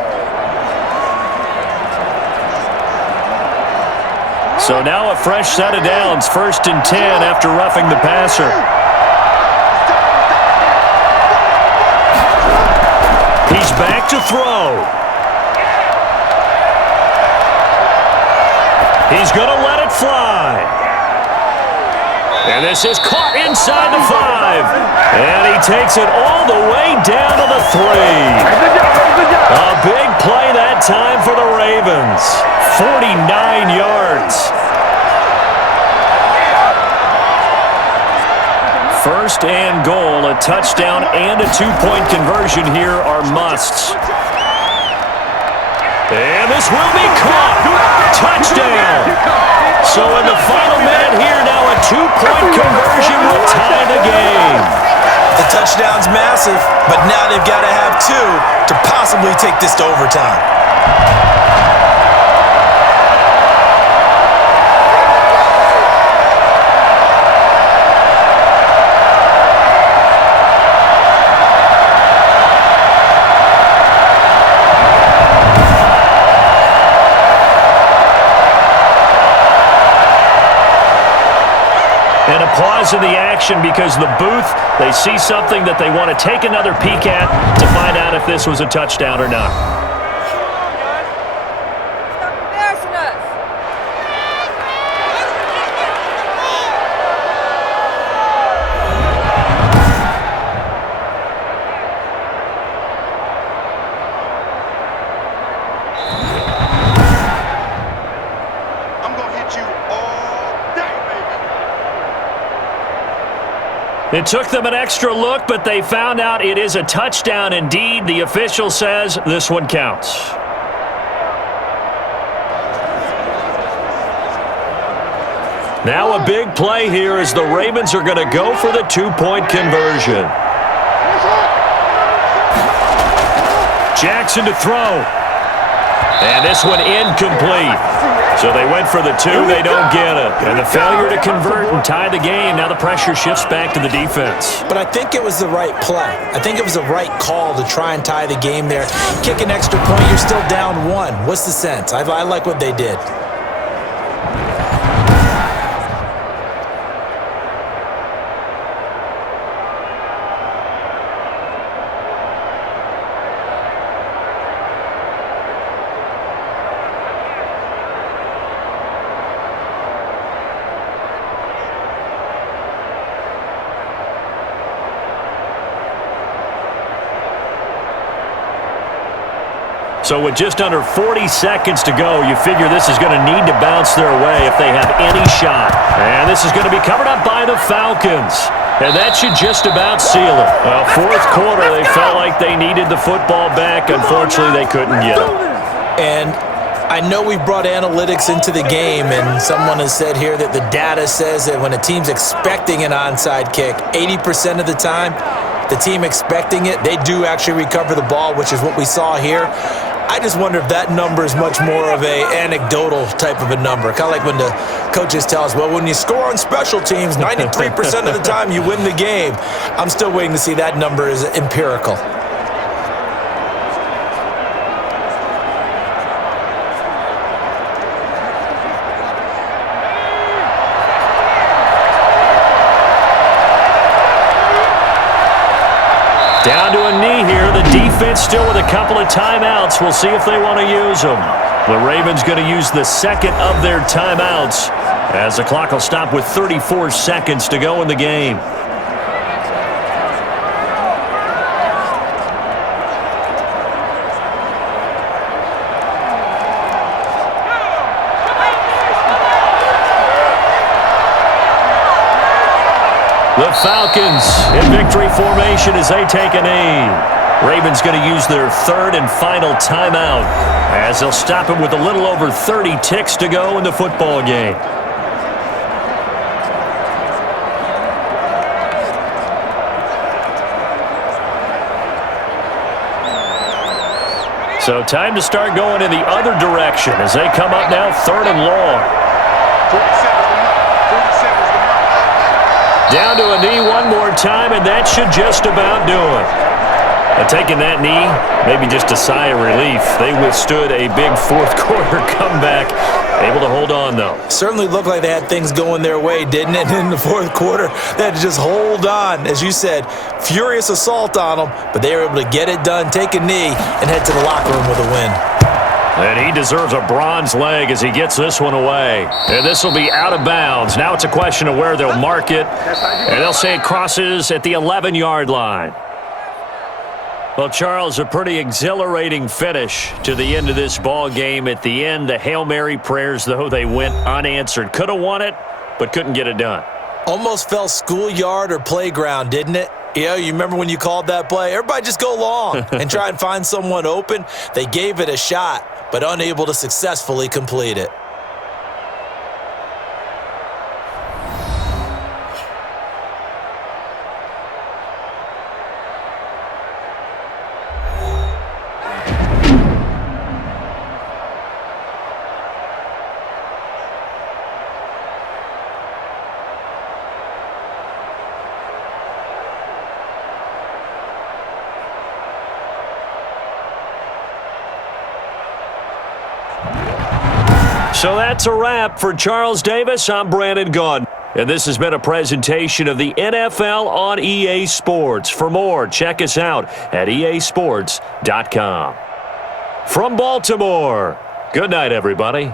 So now a fresh set of downs, 1st and 10 after roughing the passer. He's back to throw. He's going to let it fly. And this is caught inside the 5. And he takes it all the way down to the 3. A big play that time for the Ravens. 49 yards. First and goal, a touchdown and a 2-point conversion here are musts. And this will be caught. Touchdown. So in the final minute here, now a 2-point conversion will tie the game. The touchdown's massive, but now they've got to have 2 to possibly take this to overtime. And a pause in the action because the booth, they see something that they want to take another peek at to find out if this was a touchdown or not. Stop embarrassing us. I'm gonna hit you all day, baby. It took them an extra look, but they found out it is a touchdown indeed. The official says this one counts. Now a big play here as the Ravens are going to go for the two-point conversion. Jackson to throw. And this one incomplete. So they went for the two, they don't get it. And the failure to convert and tie the game, now the pressure shifts back to the defense. But I think it was the right play. I think it was the right call to try and tie the game there. Kick an extra point, you're still down one. What's the sense? I like what they did. So with just under 40 seconds to go, you figure this is going to need to bounce their way if they have any shot. And this is going to be covered up by the Falcons. And that should just about seal it. Well, fourth quarter, they felt like they needed the football back. Unfortunately, they couldn't get it. And I know we brought analytics into the game, and someone has said here that the data says that when a team's expecting an onside kick, 80% of the time, the team expecting it, they do actually recover the ball, which is what we saw here. I just wonder if that number is much more of a anecdotal type of a number. Kind of like when the coaches tell us, well, when you score on special teams, 93% of the time you win the game. I'm still waiting to see that number is empirical. Down to a knee here. The defense still with a couple of timeouts. We'll see if they want to use them. The Ravens going to use the second of their timeouts as the clock will stop with 34 seconds to go in the game. The Falcons in victory formation as they take a knee. Ravens going to use their third and final timeout as they'll stop him with a little over 30 ticks to go in the football game. So time to start going in the other direction as they come up now third and long. Down to a knee one more time, and that should just about do it. And taking that knee, maybe just a sigh of relief. They withstood a big fourth quarter comeback. Able to hold on, though. Certainly looked like they had things going their way, didn't it? In the fourth quarter, they had to just hold on. As you said, furious assault on them, but they were able to get it done, take a knee, and head to the locker room with a win. And he deserves a bronze leg as he gets this one away. And this will be out of bounds. Now it's a question of where they'll mark it. And they'll say it crosses at the 11-yard line. Well, Charles, a pretty exhilarating finish to the end of this ball game. At the end, the Hail Mary prayers, though, they went unanswered. Could have won it, but couldn't get it done. Almost felt schoolyard or playground, didn't it? You remember when you called that play? Everybody just go long and try and find someone open. They gave it a shot, but unable to successfully complete it. So that's a wrap for Charles Davis. I'm Brandon Gaudin. And this has been a presentation of the NFL on EA Sports. For more, check us out at easports.com. From Baltimore, good night, everybody.